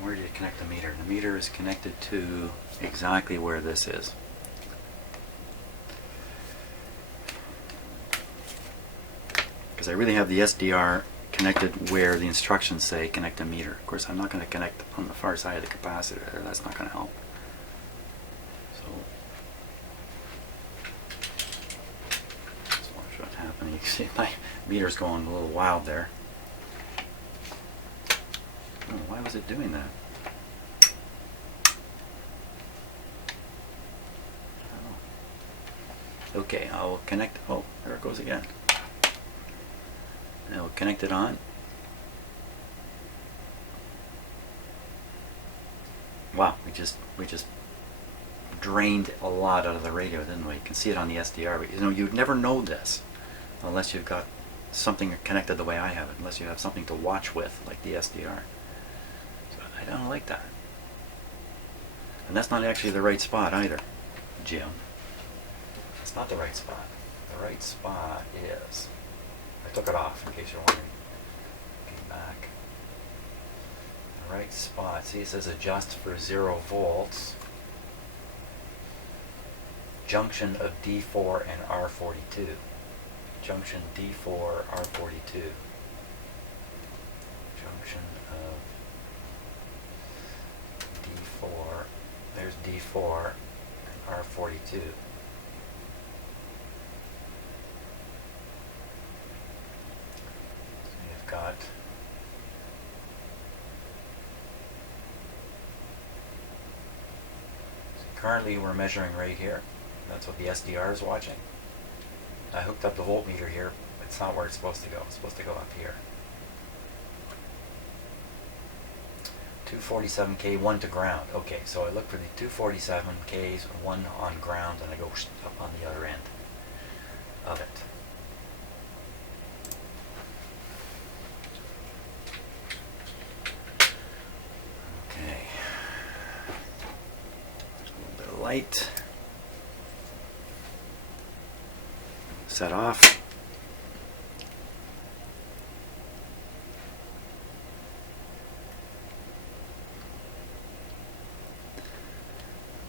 Where do you connect the meter? The meter is connected to exactly where this is. Because I really have the SDR connected where the instructions say connect a meter. Of course, I'm not going to connect on the far side of the capacitor there. That's not going to help. So, let's watch what's happening. You can see my meter's going a little wild there. Oh, why was it doing that? Oh. Okay, I'll connect. Oh, there it goes again. I'll connect it on. Wow, we just drained a lot out of the radio, didn't we? You can see it on the SDR, but you know, you'd never know this unless you've got something connected the way I have it, unless you have something to watch with, like the SDR. I don't like that. And that's not actually the right spot either, Jim. It's not the right spot. The right spot is... I took it off in case you're wondering. Get back. The right spot, see it says adjust for 0 volts. Junction of D4 and R42. Junction D4, R42. Junction of D4, there's D4 and R42. So you've got currently we're measuring right here. That's what the SDR is watching. I hooked up the voltmeter here. It's not where it's supposed to go. It's supposed to go up here. 247K, 1 to ground. Okay, so I look for the 247Ks, 1 on ground, and I go up on the other end of it. Okay. A little bit of light. Set off.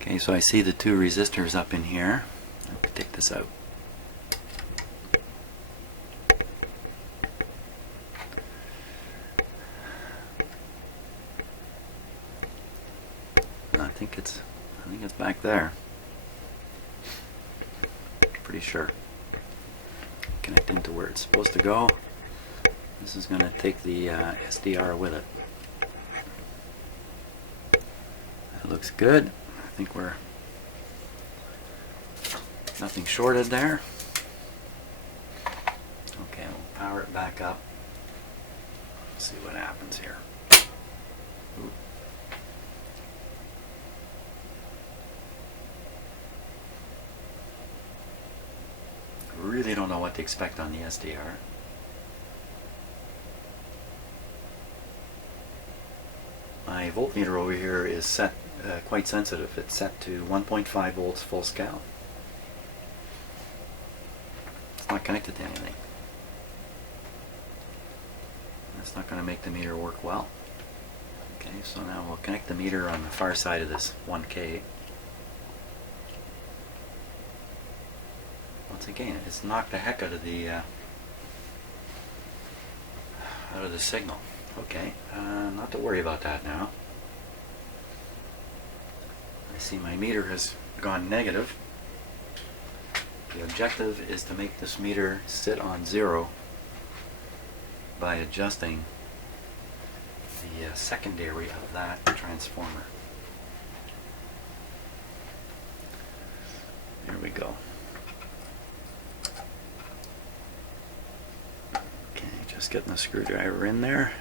Okay, so I see the 2 resistors up in here. I can take this out. I think it's back there. Pretty sure. Connect into where it's supposed to go. This is going to take the SDR with it. That looks good. I think we're nothing shorted there. Okay, we'll power it back up. See what happens here. Ooh. Really don't know what to expect on the SDR. My voltmeter over here is set quite sensitive. It's set to 1.5 volts full scale. It's not connected to anything. That's not going to make the meter work well. Okay, so now we'll connect the meter on the far side of this 1K. Once again, it's knocked the heck out of the signal. Okay, not to worry about that now. I see my meter has gone negative. The objective is to make this meter sit on 0 by adjusting the secondary of that transformer. There we go. Okay, just getting the screwdriver in there.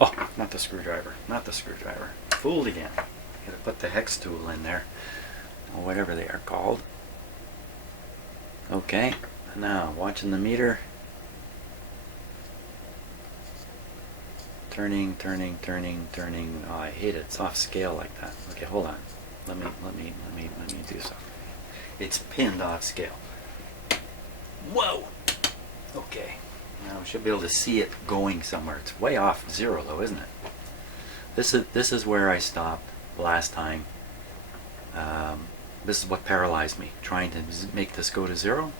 Oh, not the screwdriver, not the screwdriver. Fooled again. Gotta put the hex tool in there, or whatever they are called. Okay, now watching the meter. Turning. Oh, I hate it. It's off scale like that. Okay, hold on. Let me do something. It's pinned off scale. Whoa. Okay. Now we should be able to see it going somewhere. It's way off 0 though, isn't it? This is where I stopped last time. This is what paralyzed me, trying to make this go to 0.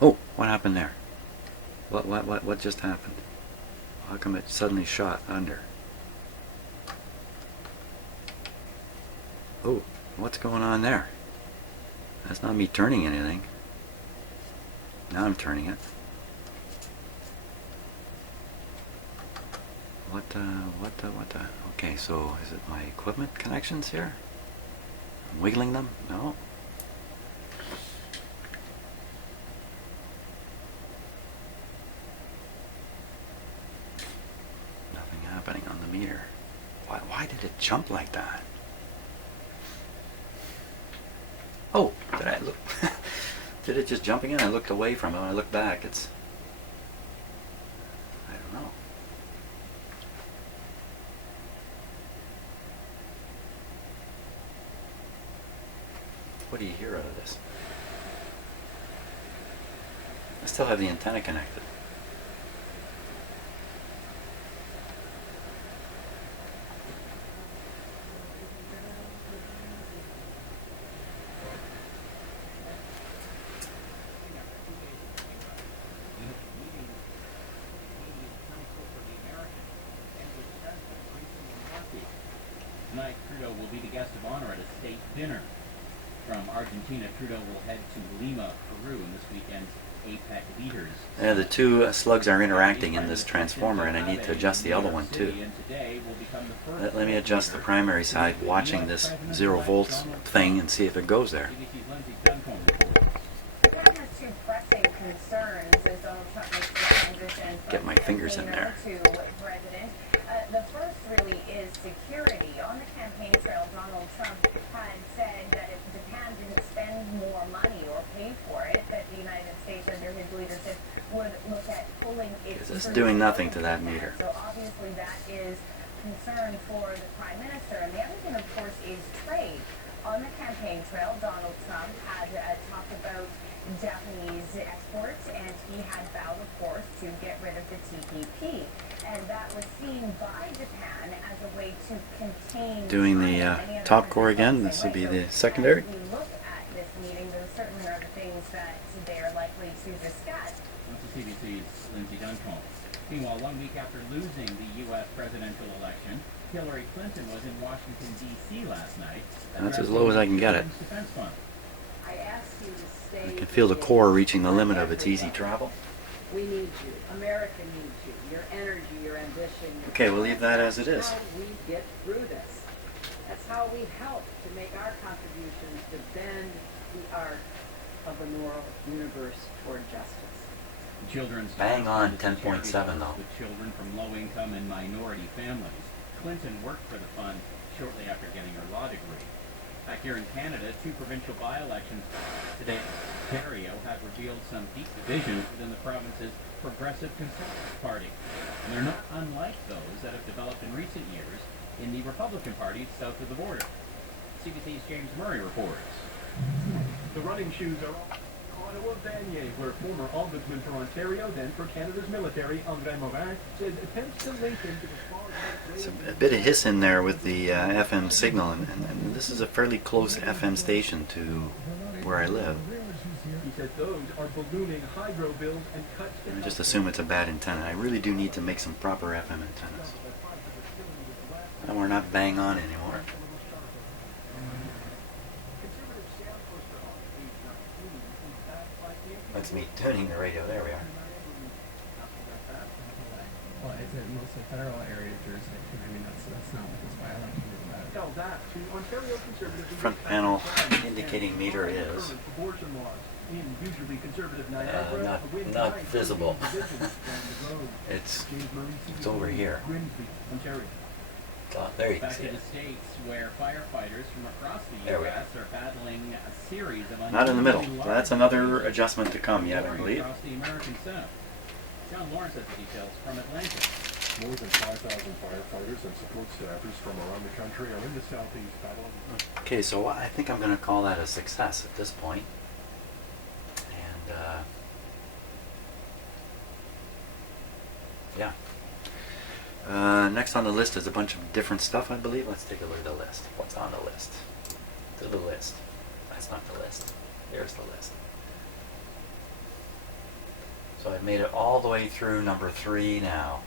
Oh, what happened there? What just happened? How come it suddenly shot under? Oh, what's going on there? That's not me turning anything. Now I'm turning it. What the? Okay, so is it my equipment connections here? I'm wiggling them? No. Nothing happening on the meter. Why did it jump like that? Oh, did I look? Did it just jump again? I looked away from it. When I looked back, it's... I don't know. What do you hear out of this? I still have the antenna connected. Tonight, Trudeau will be the guest of honor at a state dinner. From Argentina, Trudeau will head to Lima, Peru in this weekend's APEC leaders. The two slugs are interacting in this transformer, and I need to adjust the other one too. Let me adjust the primary side, watching this 0 volts thing, and see if it goes there. Japan has two pressing concerns as Donald Trump makes the transition from Get my fingers in there. campaigner to president. The first really is security. On the campaign trail, Donald Trump had said that if Japan didn't spend more money or pay for it, that the United States under his leadership would look at pulling its This is troops doing nothing from to that Japan. meter. So obviously that is concern for the Prime Minister. And the other thing, of course, is trade. On the campaign trail, Donald Trump had talked about Japanese exports, and he had vowed, of course, to get rid of the TPP. And that was seen by Japan as a way to contain... Doing the China. Many other top core countries again. say, This will be right, the so secondary. As we look at this meeting, those certainly are the things that they are likely to discuss. That's CBC's Lindsay Duncombe. Meanwhile, 1 week after losing the U.S. presidential election, Hillary Clinton was in Washington, D.C. last night. That's as low as I can get it. Defense fund. I ask you to stay. I can feel the core reaching the limit of its easy travel. We need you. America needs you. Your energy, your ambition. Your Okay, we'll leave that as it is. That's how we get through this. That's how we help to make our contributions to bend the arc of the moral universe toward justice. Children's Bang on, Trust Fund is a 10.7 charity though. with children from low-income and minority families. Clinton worked for the fund shortly after getting her law degree. Back here in Canada, 2 provincial by-elections today in Ontario have revealed some deep division within the province's Progressive Conservative Party. And they're not unlike those that have developed in recent years in the Republican Party south of the border. CBC's James Murray reports. The running shoes are off. Ottawa Vanier, where former ombudsman for Ontario, then for Canada's military, André Morin, said attempts to link him to the far right. It's a bit of hiss in there with the FM signal, and this is a fairly close FM station to where I live. He said those are ballooning hydro bills and cuts to I just assume it's a bad antenna. I really do need to make some proper FM antennas. And we're not bang on anymore. That's me tuning the radio. There we are. Well, it's a mostly federal area jurisdiction. I mean, that's not what this by-election is about. Tell that to Ontario conservative Front panel indicating meter is abortion laws in usually conservative Niagara. not visible. It's over here. Grimsby, Ontario. Oh, there you can Back see to the it. States, where firefighters from across the There we U.S. are battling a series of Not in the middle. unusually That's large another fires adjustment to come yet, I occurring believe. across the American South. John Lawrence has the details from Atlanta. More than 5,000 firefighters and support staffers from around the country are in the southeast battling. Okay, so I think I'm going to call that a success at this point. And, yeah. Next on the list is a bunch of different stuff, I believe. Let's take a look at the list. What's on the list? To the list. That's not the list. Here's the list. So I've made it all the way through number 3 now.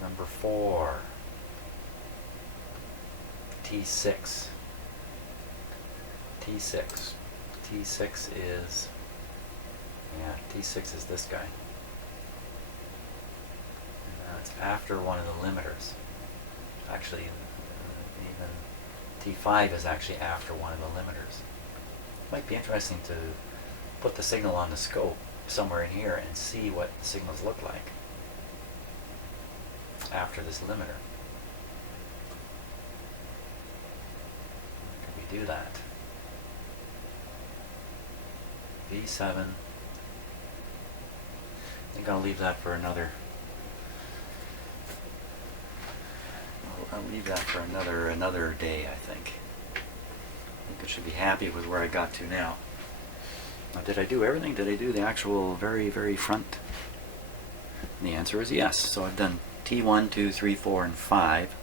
Number 4. T6. T6. T6 is... yeah, T6 is this guy. It's after one of the limiters. Actually, even T5 is actually after one of the limiters. Might be interesting to put the signal on the scope somewhere in here and see what the signals look like after this limiter. Can we do that? V7. I think I'll leave that for another. I'll leave that for another day, I think. I should be happy with where I got to now. Now, did I do everything? Did I do the actual very, very front? And the answer is yes. So I've done T1, 2, 3, 4, and 5.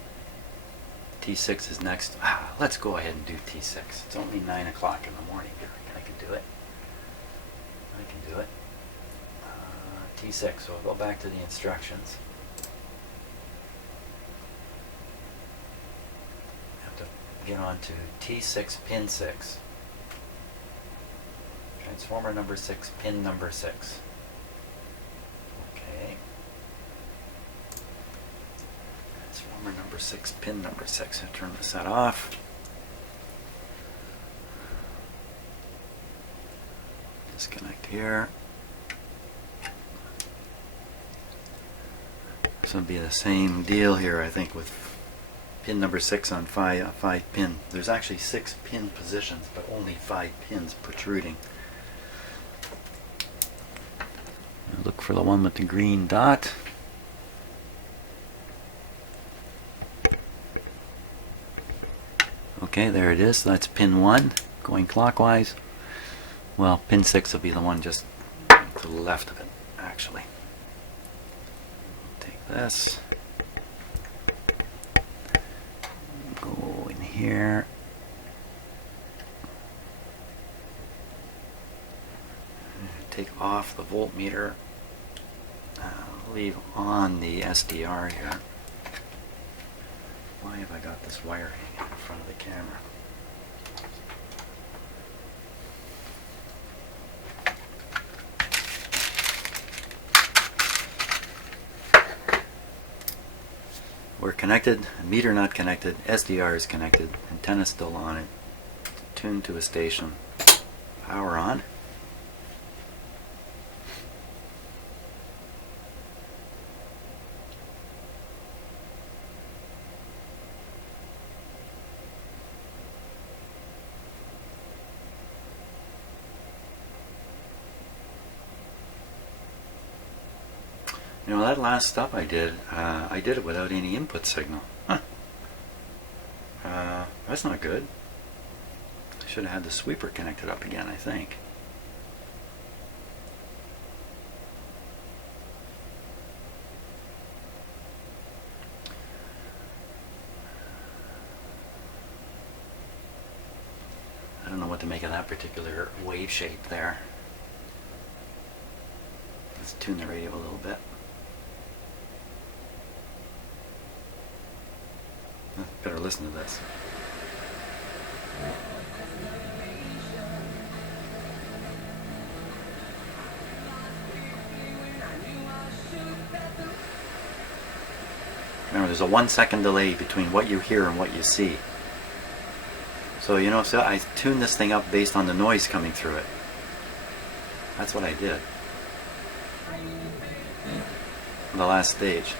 T6 is next. Let's go ahead and do T6. It's only 9 o'clock in the morning. I can do it. I can do it. T6, so I'll go back to the instructions. Get on to T6 pin 6. Transformer number 6, pin number 6. Okay. Transformer number 6, pin number 6. I turn the set off. Disconnect here. This will be the same deal here, I think, with pin number 6 on 5 pin. There's actually 6 pin positions, but only 5 pins protruding. Look for the one with the green dot. Okay, there it is. That's pin 1 going clockwise. Well, pin 6 will be the one just to the left of it, actually. Take this. Go in here. Take off the voltmeter. Leave on the SDR here. Why have I got this wire hanging in front of the camera? We're connected, meter not connected, SDR is connected, antenna still on it, tuned to a station, power on. You know, that last step I did it without any input signal. Huh. That's not good. I should have had the sweeper connected up again, I think. I don't know what to make of that particular wave shape there. Let's tune the radio a little bit. Better listen to this. Remember, there's a 1 second delay between what you hear and what you see. So, you know, so I tuned this thing up based on the noise coming through it. That's what I did. The last stage.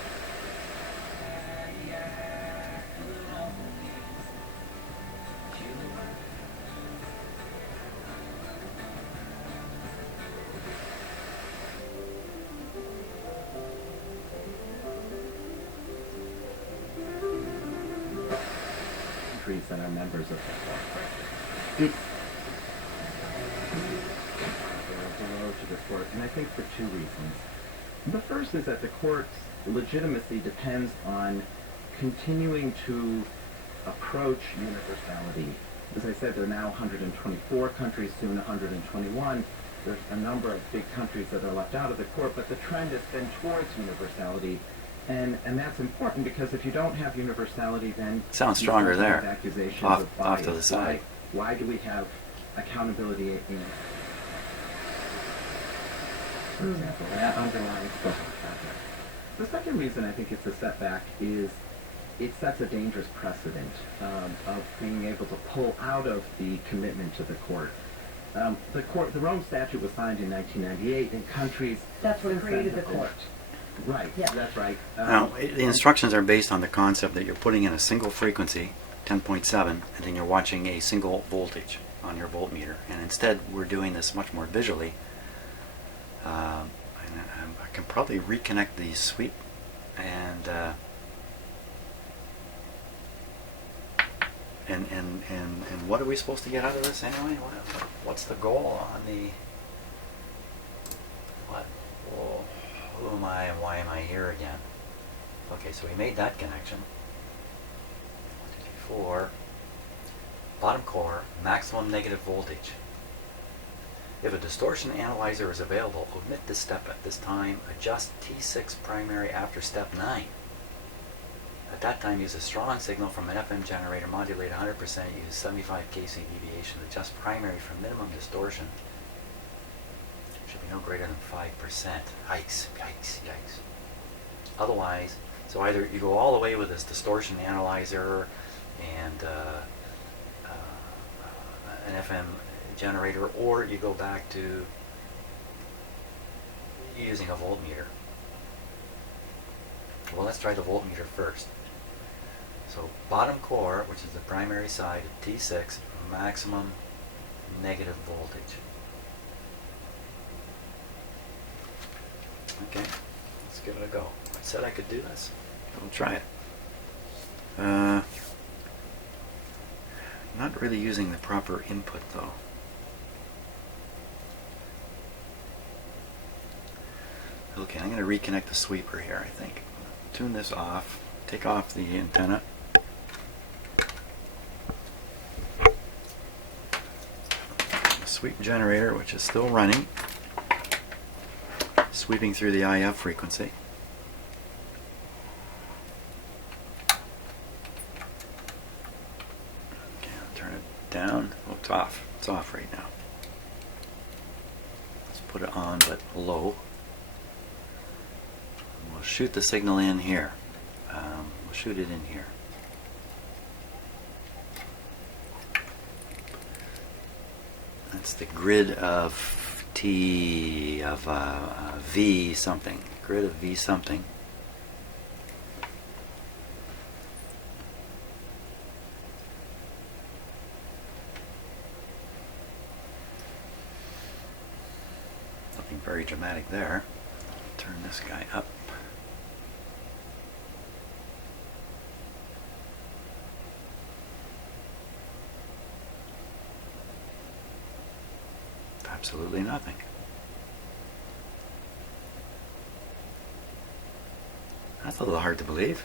That are members of the court. To this court, and I think for 2 reasons. The first is that the court's legitimacy depends on continuing to approach universality. As I said, there are now 124 countries, soon 121. There's a number of big countries that are left out of the court, but the trend has been towards universality. And that's important because if you don't have universality, then sounds stronger there. Accusations off, of bias. off to the side. Why do we have accountability in, for example, that underlying social contract? The second reason I think it's a setback is it sets a dangerous precedent of being able to pull out of the commitment to the court. The Rome Statute was signed in 1998, and countries That's what since created then the have court. Right, Yeah. that's right. Now, the instructions are based on the concept that you're putting in a single frequency, 10.7, and then you're watching a single voltage on your voltmeter. And instead, we're doing this much more visually. And I can probably reconnect the sweep and what are we supposed to get out of this anyway? What's the goal on the what? Whoa. Who am I and why am I here again? Okay, so we made that connection. 1, 2, 3, 4. Bottom core, maximum negative voltage. If a distortion analyzer is available, omit this step at this time. Adjust T6 primary after step 9. At that time, use a strong signal from an FM generator, modulate 100%, use 75 kc deviation. Adjust primary for minimum distortion. Should be no greater than 5%. Yikes, yikes, yikes. Otherwise, so either you go all the way with this distortion analyzer and an FM generator, or you go back to using a voltmeter. Well, let's try the voltmeter first. So bottom core, which is the primary side of T6, maximum negative voltage. Okay, let's give it a go. I said I could do this. We'll try it. Not really using the proper input though. Okay, I'm going to reconnect the sweeper here, I think. Tune this off. Take off the antenna. The sweep generator, which is still running, sweeping through the IF frequency. Okay, I'll turn it down. Oh, it's off. It's off right now. Let's put it on, but low. We'll shoot the signal in here. We'll shoot it in here. That's the grid of T of V something. Grid of V something. Nothing very dramatic there. Turn this guy up. Absolutely nothing. That's a little hard to believe.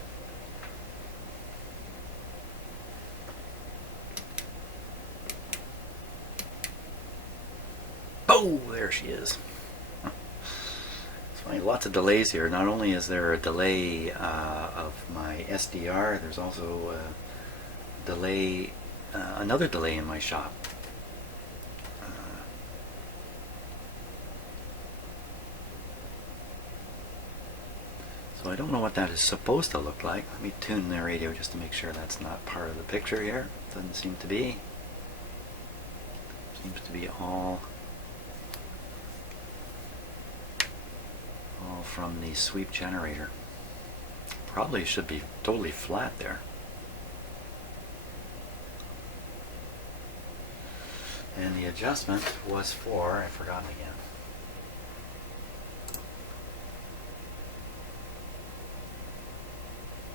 Oh, there she is. It's funny, lots of delays here. Not only is there a delay of my SDR, there's also a delay, another delay in my shop. So I don't know what that is supposed to look like. Let me tune the radio just to make sure that's not part of the picture here. Doesn't seem to be. Seems to be all from the sweep generator. Probably should be totally flat there. And the adjustment was for, I've forgotten again.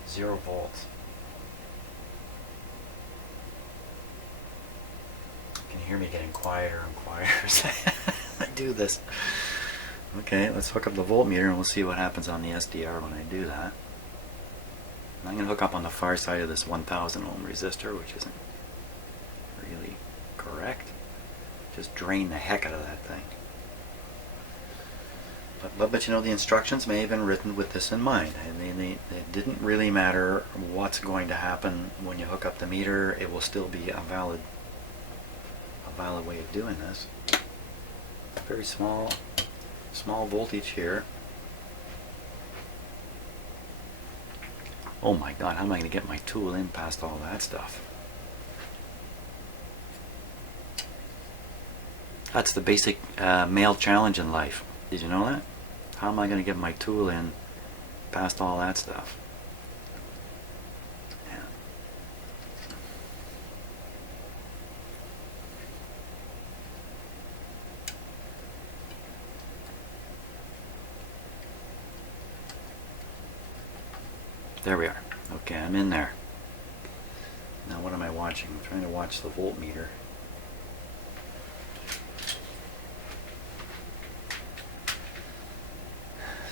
.0 volts. You can hear me getting quieter and quieter as I do this. Okay, let's hook up the voltmeter and we'll see what happens on the SDR when I do that. I'm going to hook up on the far side of this 1000 ohm resistor, which isn't really correct. Just drain the heck out of that thing. But you know, the instructions may have been written with this in mind. I mean, it didn't really matter what's going to happen when you hook up the meter. It will still be a valid way of doing this. Very small voltage here. Oh my God, how am I going to get my tool in past all that stuff? That's the basic male challenge in life. Did you know that? How am I going to get my tool in past all that stuff? Yeah. There we are. Okay, I'm in there. Now what am I watching? I'm trying to watch the voltmeter.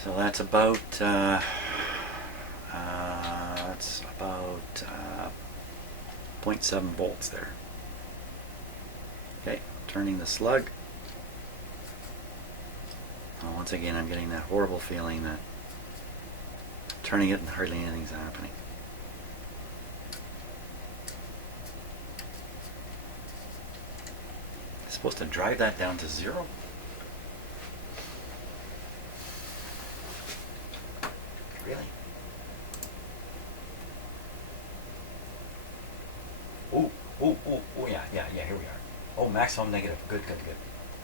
So that's about 0.7 volts there. Okay, turning the slug. Oh, once again, I'm getting that horrible feeling that turning it and hardly anything's happening. It's supposed to drive that down to 0. Oh, yeah, here we are. Oh, maximum negative. Good.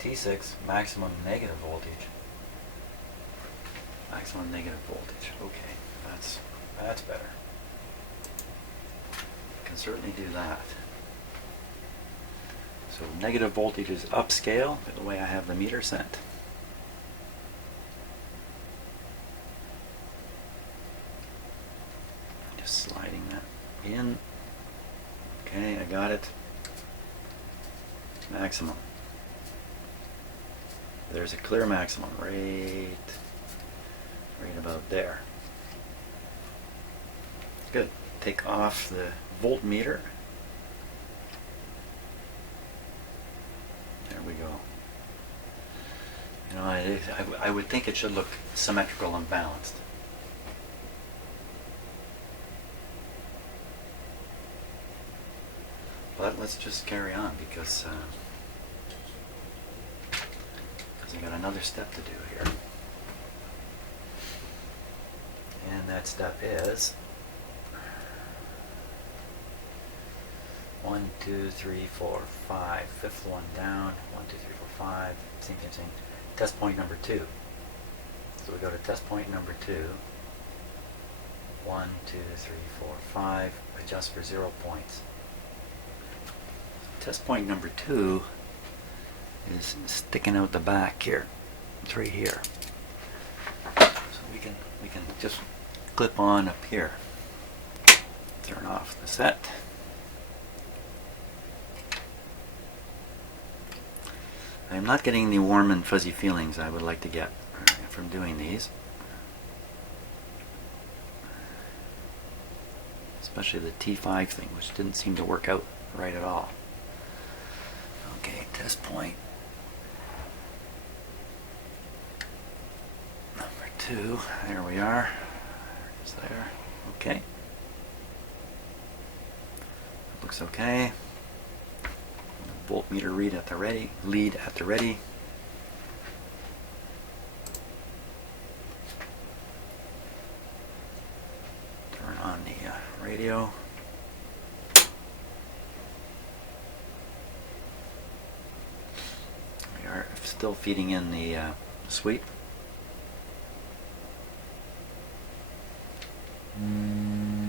T6, maximum negative voltage. Maximum negative voltage. Okay, that's better. Can certainly do that. So negative voltage is upscale the way I have the meter set. Just sliding that in. Okay, I got it. Maximum. There's a clear maximum right about there. Good. Take off the voltmeter. There we go. You know, I would think it should look symmetrical and balanced. But let's just carry on because I got another step to do here. And that step is 1, 2, 3, 4, 5. Fifth one down. 1, 2, 3, 4, 5. Same. Test point number 2. So we go to test point number 2. 1, 2, 3, 4, 5. Adjust for 0 points. Test point number 2 is sticking out the back here. It's right here. So we can just clip on up here. Turn off the set. I'm not getting the warm and fuzzy feelings I would like to get from doing these. Especially the T5 thing, which didn't seem to work out right at all. Okay, test point number 2. There we are. It's there. Okay. Looks okay. Voltmeter lead at the ready. Turn on the radio. We are still feeding in the sweep.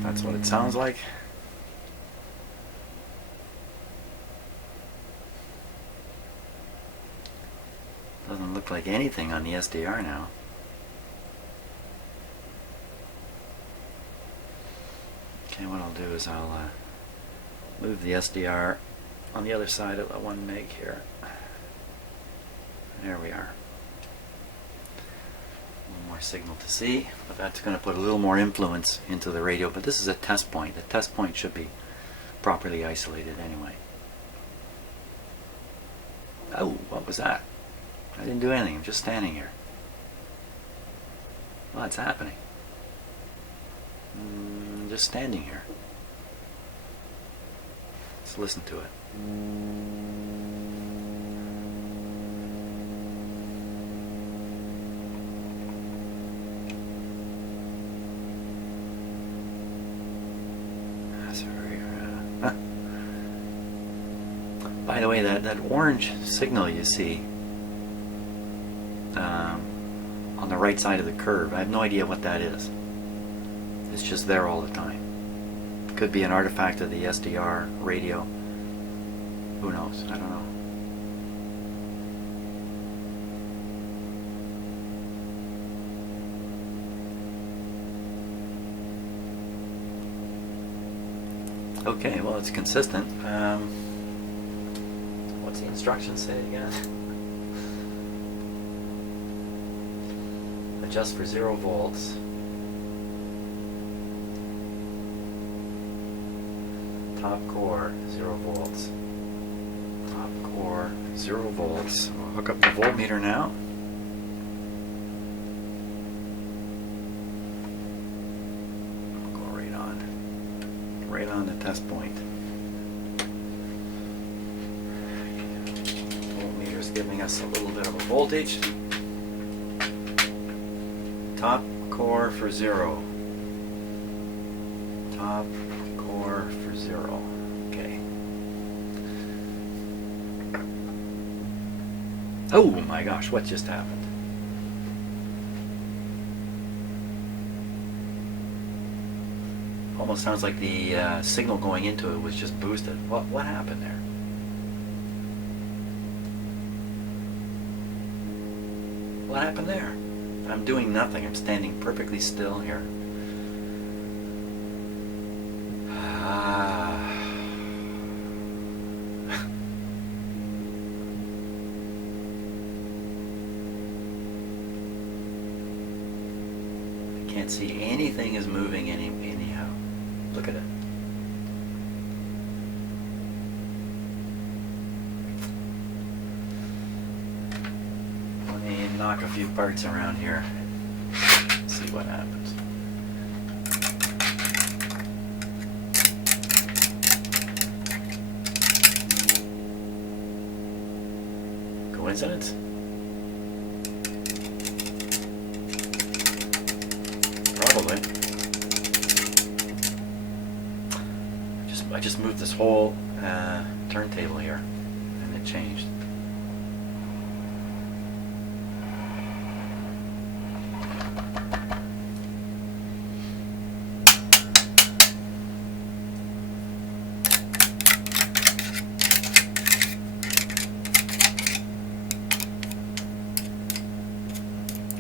That's what it sounds like. Doesn't look like anything on the SDR now. Okay, what I'll do is I'll move the SDR on the other side of the 1 meg here. There we are. One more signal to see, but that's going to put a little more influence into the radio. But this is a test point. The test point should be properly isolated anyway. Oh, what was that? I didn't do anything. I'm just standing here. What's happening? Just standing here. Let's listen to it. By the way, that orange signal you see on the right side of the curve, I have no idea what that is. It's just there all the time. Could be an artifact of the SDR radio. Who knows? I don't know. Okay, well, it's consistent. What's the instructions say again? Adjust for 0 volts. Top core, 0 volts. Top core, 0 volts. I'll hook up the voltmeter now. Go right on the test point. Voltmeter's giving us a little bit of a voltage. Top core for 0. Top core for 0. Okay. Oh my gosh, what just happened? Almost sounds like the signal going into it was just boosted. What happened there? What happened there? I'm doing nothing. I'm standing perfectly still here. I can't see anything is moving anyhow. Look at it. Let me knock a few parts around here. See what happens. Coincidence? Probably. I just moved this whole turntable here, and it changed.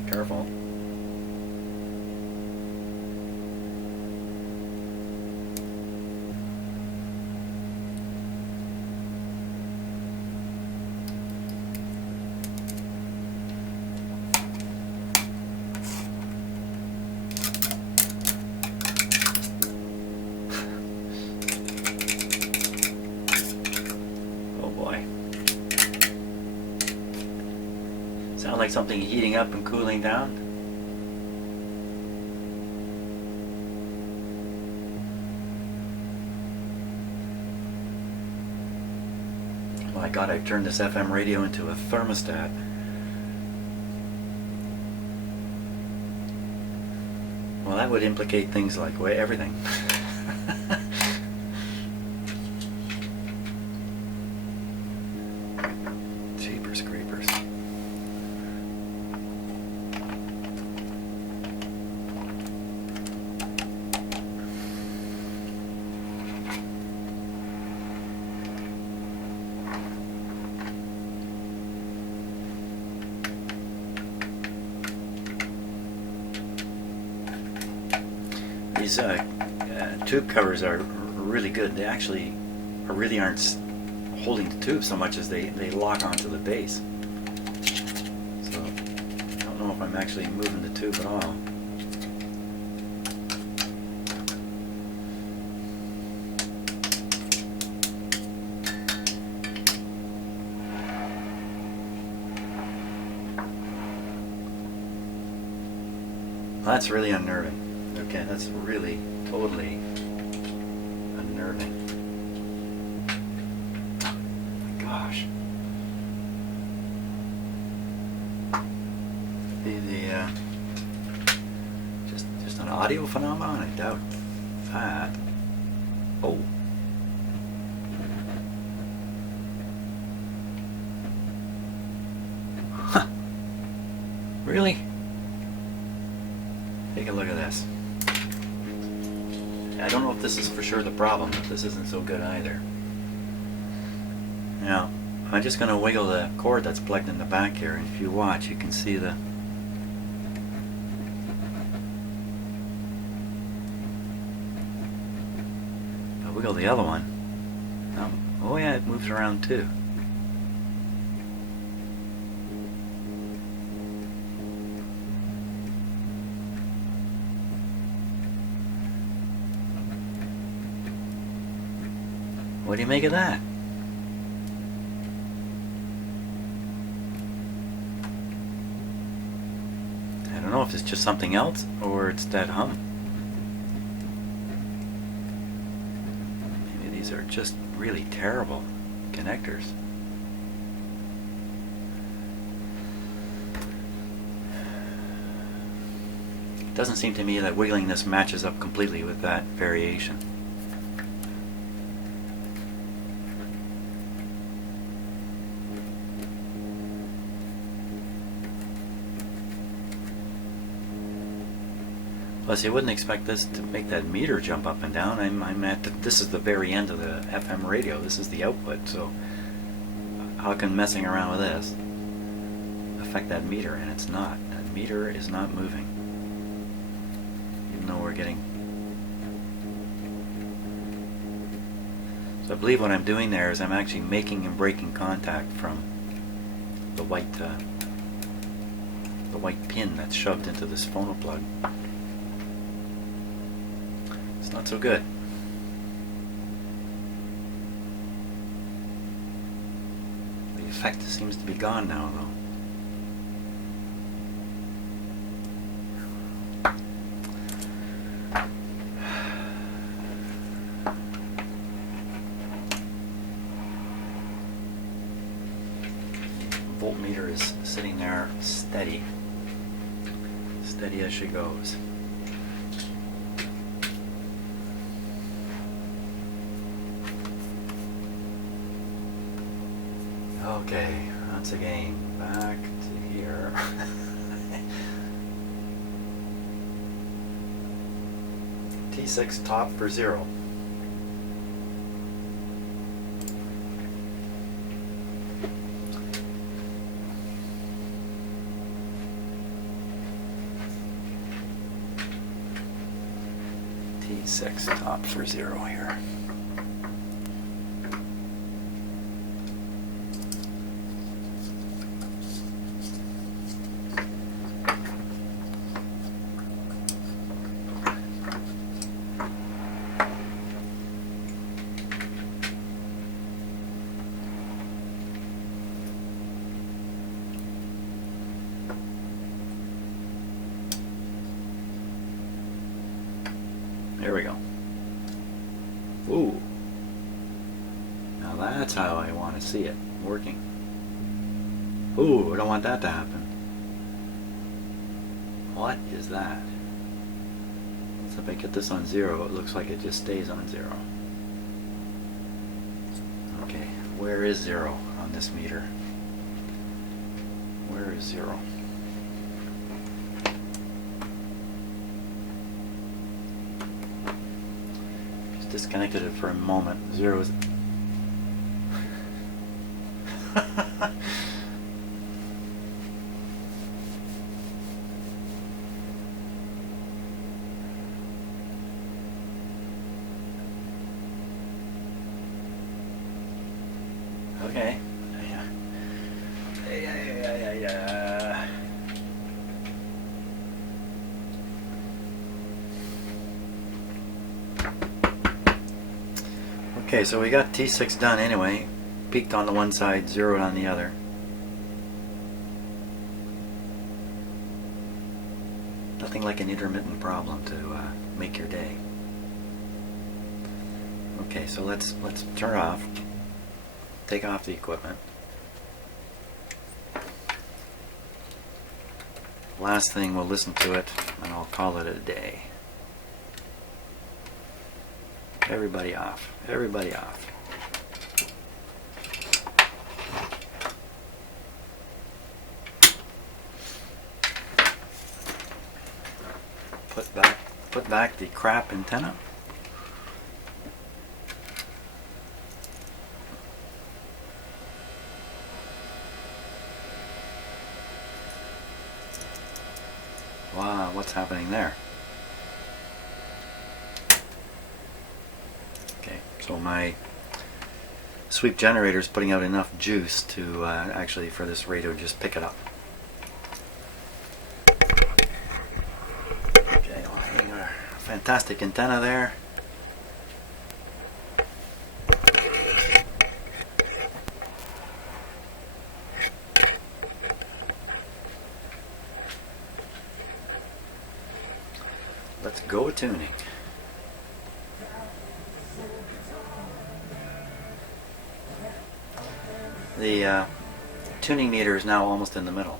Careful. Oh boy. Sound like something heating up and cooling down? Oh my god, I've turned this FM radio into a thermostat. Well, that would implicate things like everything. Jeepers creepers. These tube covers are really good. They actually really aren't holding the tube so much as they lock onto the base. So I don't know if I'm actually moving the tube at all. That's really unnerving. Okay, that's really totally unnerving. Oh my gosh. Just an audio phenomenon? I doubt that. Oh. Huh. Really? Take a look at this. I don't know if this is for sure the problem, but this isn't so good either. Now, I'm just going to wiggle the cord that's plugged in the back here, and if you watch, you can see the... I'll wiggle the other one. Oh yeah, it moves around too. What do you make of that? I don't know if it's just something else or it's that hum. Maybe these are just really terrible connectors. It doesn't seem to me that wiggling this matches up completely with that variation. Plus, you wouldn't expect this to make that meter jump up and down. I'm at this is the very end of the FM radio. This is the output. So how can messing around with this affect that meter? And it's not. That meter is not moving, even though we're getting. So I believe what I'm doing there is I'm actually making and breaking contact from the white pin that's shoved into this phono plug. It's not so good. The effect seems to be gone now, though. Voltmeter is sitting there steady as she goes. Okay, once again, back to here. T6 top for 0. T6 top for 0 here. There we go. Ooh. Now that's how I want to see it working. Ooh, I don't want that to happen. What is that? So if I get this on 0, it looks like it just stays on 0. Okay, where is 0 on this meter? Where is 0? Disconnected it for a moment. 0 is. Okay. Yeah. Okay, so we got T6 done anyway. Peaked on the one side, zeroed on the other. Nothing like an intermittent problem to make your day. Okay, so let's turn it off. Take off the equipment. Last thing, we'll listen to it, and I'll call it a day. Everybody off. Everybody off. Put back the crap antenna. Wow, what's happening there? Okay, so my sweep generator is putting out enough juice to actually for this radio just pick it up. Okay, well, hang a fantastic antenna there. Let's go tuning. The tuning meter is now almost in the middle.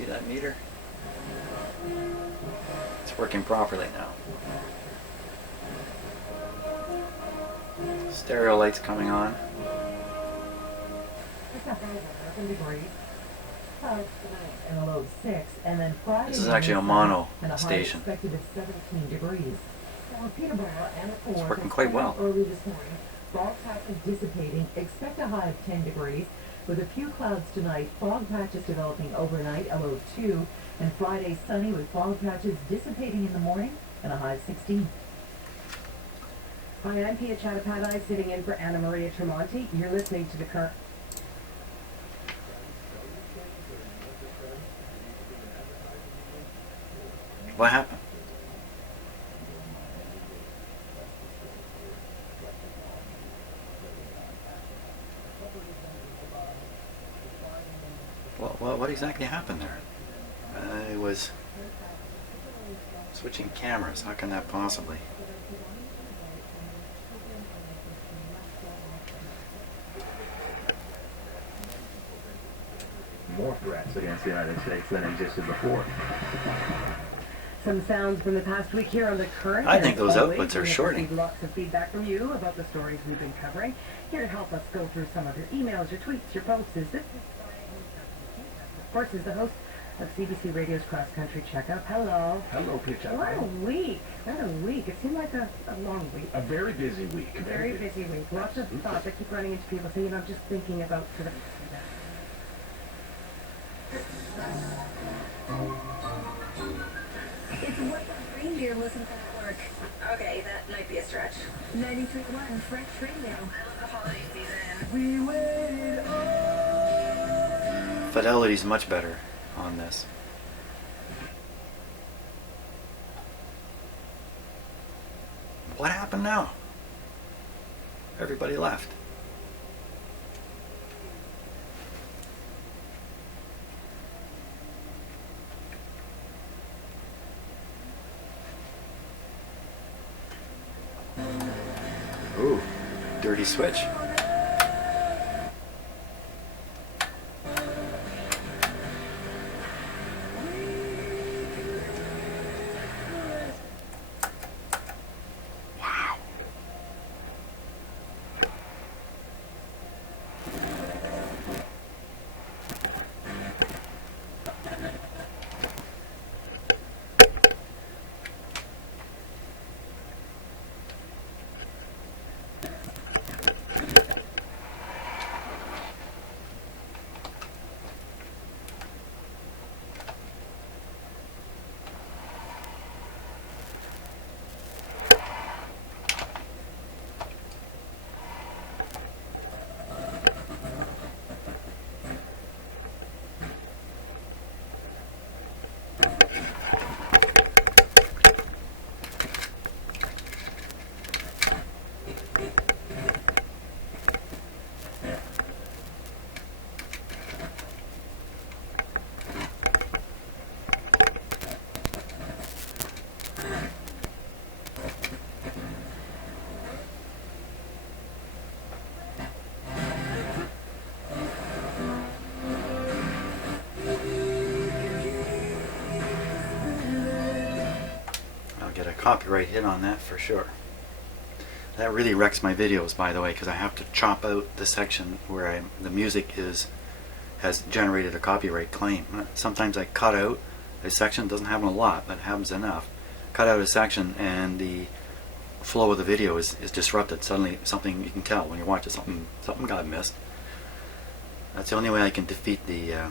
See that meter? It's working properly now. Stereo lights coming on. Degrees. Clouds tonight and a low of 6, and then Friday. This is actually a mono and a high station. expected of 17 degrees. For Peterborough and the It's working quite well. Early this morning, fog patches dissipating. Expect a high of 10 degrees. With a few clouds tonight, fog patches developing overnight, a low of 2, and Friday sunny with fog patches dissipating in the morning and a high of 16. Hi, I'm Pia Chattopadhyay sitting in for Anna Maria Tremonti. You're listening to the current. What happened? What exactly happened there? I was switching cameras. How can that possibly? More threats against the United States than existed before. Some sounds from the past week here on the current. I think those Always, outputs are we have shorting. received lots of feedback from you about the stories we've been covering. Here to help us go through some of your emails, your tweets, your posts is this. Of course, is the host of CBC Radio's Cross Country Checkup. Hello. Hello, Pitch. What a week. What a week. It seemed like a long week. A very busy week. A very busy week. Lots of thoughts. I keep running into people saying, I'm just thinking about sort of. It's what the reindeer listen to at work. Okay, that might be a stretch. 93.1 French Radio. I love the holiday season. We waited. Fidelity's much better on this. What happened now? Everybody left. Ooh, dirty switch. Wow. Get a copyright hit on that for sure. That really wrecks my videos, by the way, because I have to chop out the section where the music has generated a copyright claim. Sometimes I cut out a section. Doesn't happen a lot, but it happens enough. Cut out a section and the flow of the video is disrupted. Suddenly, something you can tell when you watch it. Something got missed. That's the only way I can defeat the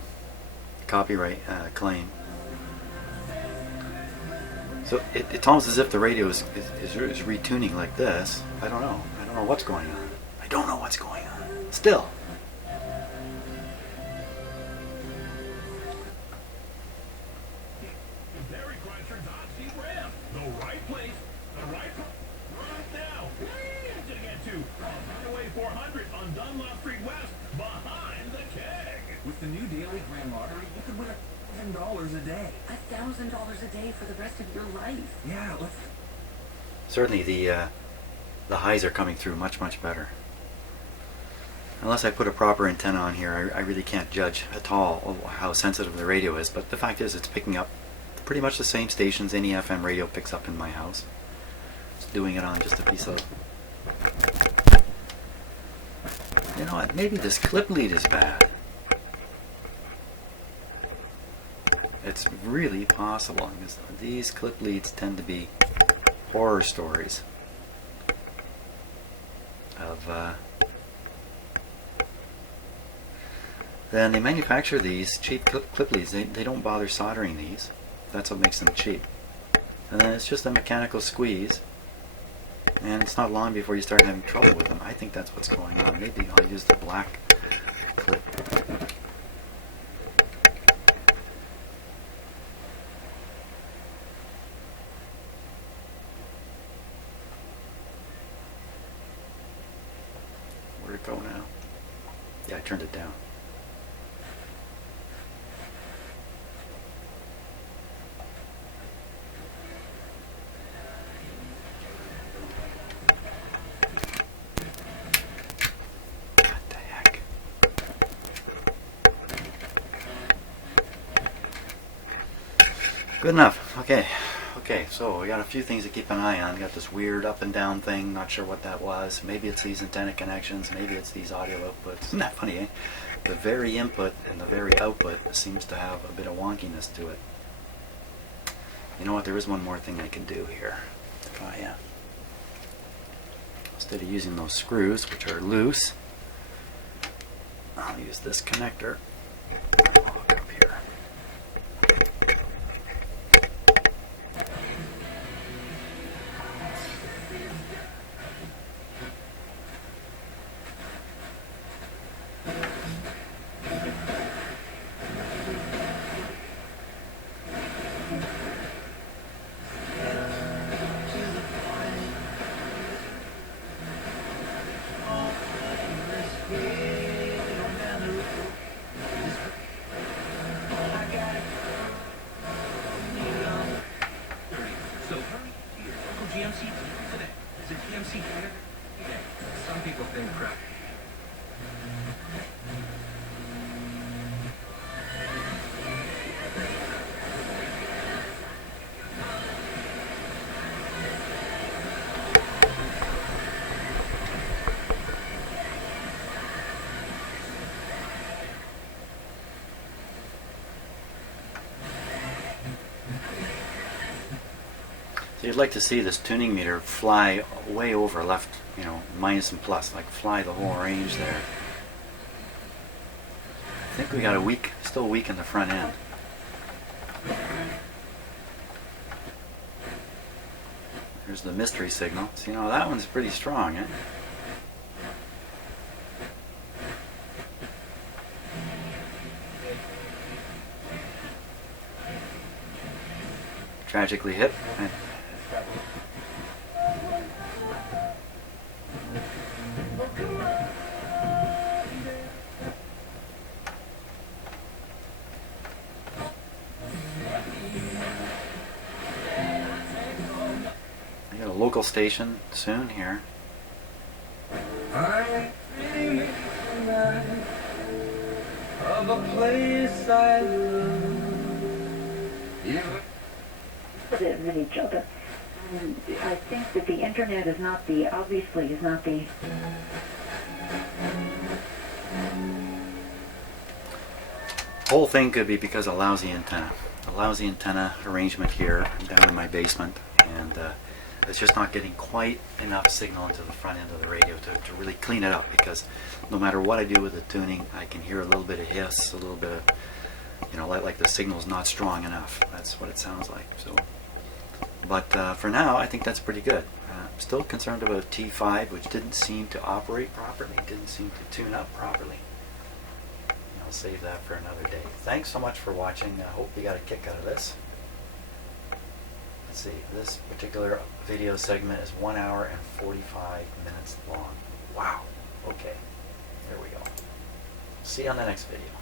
copyright claim. So it's almost as if the radio is retuning like this. I don't know. I don't know what's going on. I don't know what's going on. Still. Dairy Cruncher's hot seat ramp. The right place, the right right now. To get to Highway 400 on Dunlop Street West, behind the keg. With the new daily grand lottery, you could win $1,000 a day. $1,000 a day for the rest of your life. Yeah, let's. Certainly the highs are coming through much better. unless I put a proper antenna on here, I really can't judge at all how sensitive the radio is. But the fact is, it's picking up pretty much the same stations any FM radio picks up in my house. It's doing it on just a piece of... You know what, maybe this clip lead is bad. It's really possible, because these clip leads tend to be horror stories of... Then they manufacture these cheap clip leads. They don't bother soldering these. That's what makes them cheap. And then it's just a mechanical squeeze, and it's not long before you start having trouble with them. I think that's what's going on. Maybe I'll use the black clip. Where'd it go now? Yeah, I turned it down. Good enough. Okay, so we got a few things to keep an eye on. We got this weird up and down thing, not sure what that was. Maybe it's these antenna connections, maybe it's these audio outputs. Isn't that funny, eh? The very input and the very output seems to have a bit of wonkiness to it. You know what, there is one more thing I can do here. If I, instead of using those screws, which are loose, I'll use this connector. I'll hook up here. Some people think crap. So you'd like to see this tuning meter fly way over left, you know, minus and plus, like fly the whole range there. I think we got a weak, still weak in the front end. Here's the mystery signal. So, you know, that one's pretty strong, eh? Tragically hit. I got a local station soon here. I'm dreaming tonight of a place I love. Really, Joe, but I think that the internet is not the, obviously is not the... Whole thing could be because of lousy antenna. A lousy antenna arrangement here down in my basement, and it's just not getting quite enough signal into the front end of the radio to really clean it up, because no matter what I do with the tuning, I can hear a little bit of hiss, a little bit of, you know, like the signal's not strong enough. That's what it sounds like. So, but for now, I think that's pretty good. I'm still concerned about T5, which didn't seem to operate properly, didn't seem to tune up properly. I'll save that for another day. Thanks so much for watching. I hope you got a kick out of this. Let's see, this particular video segment is 1 hour and 45 minutes long. Wow. Okay, there we go. See you on the next video.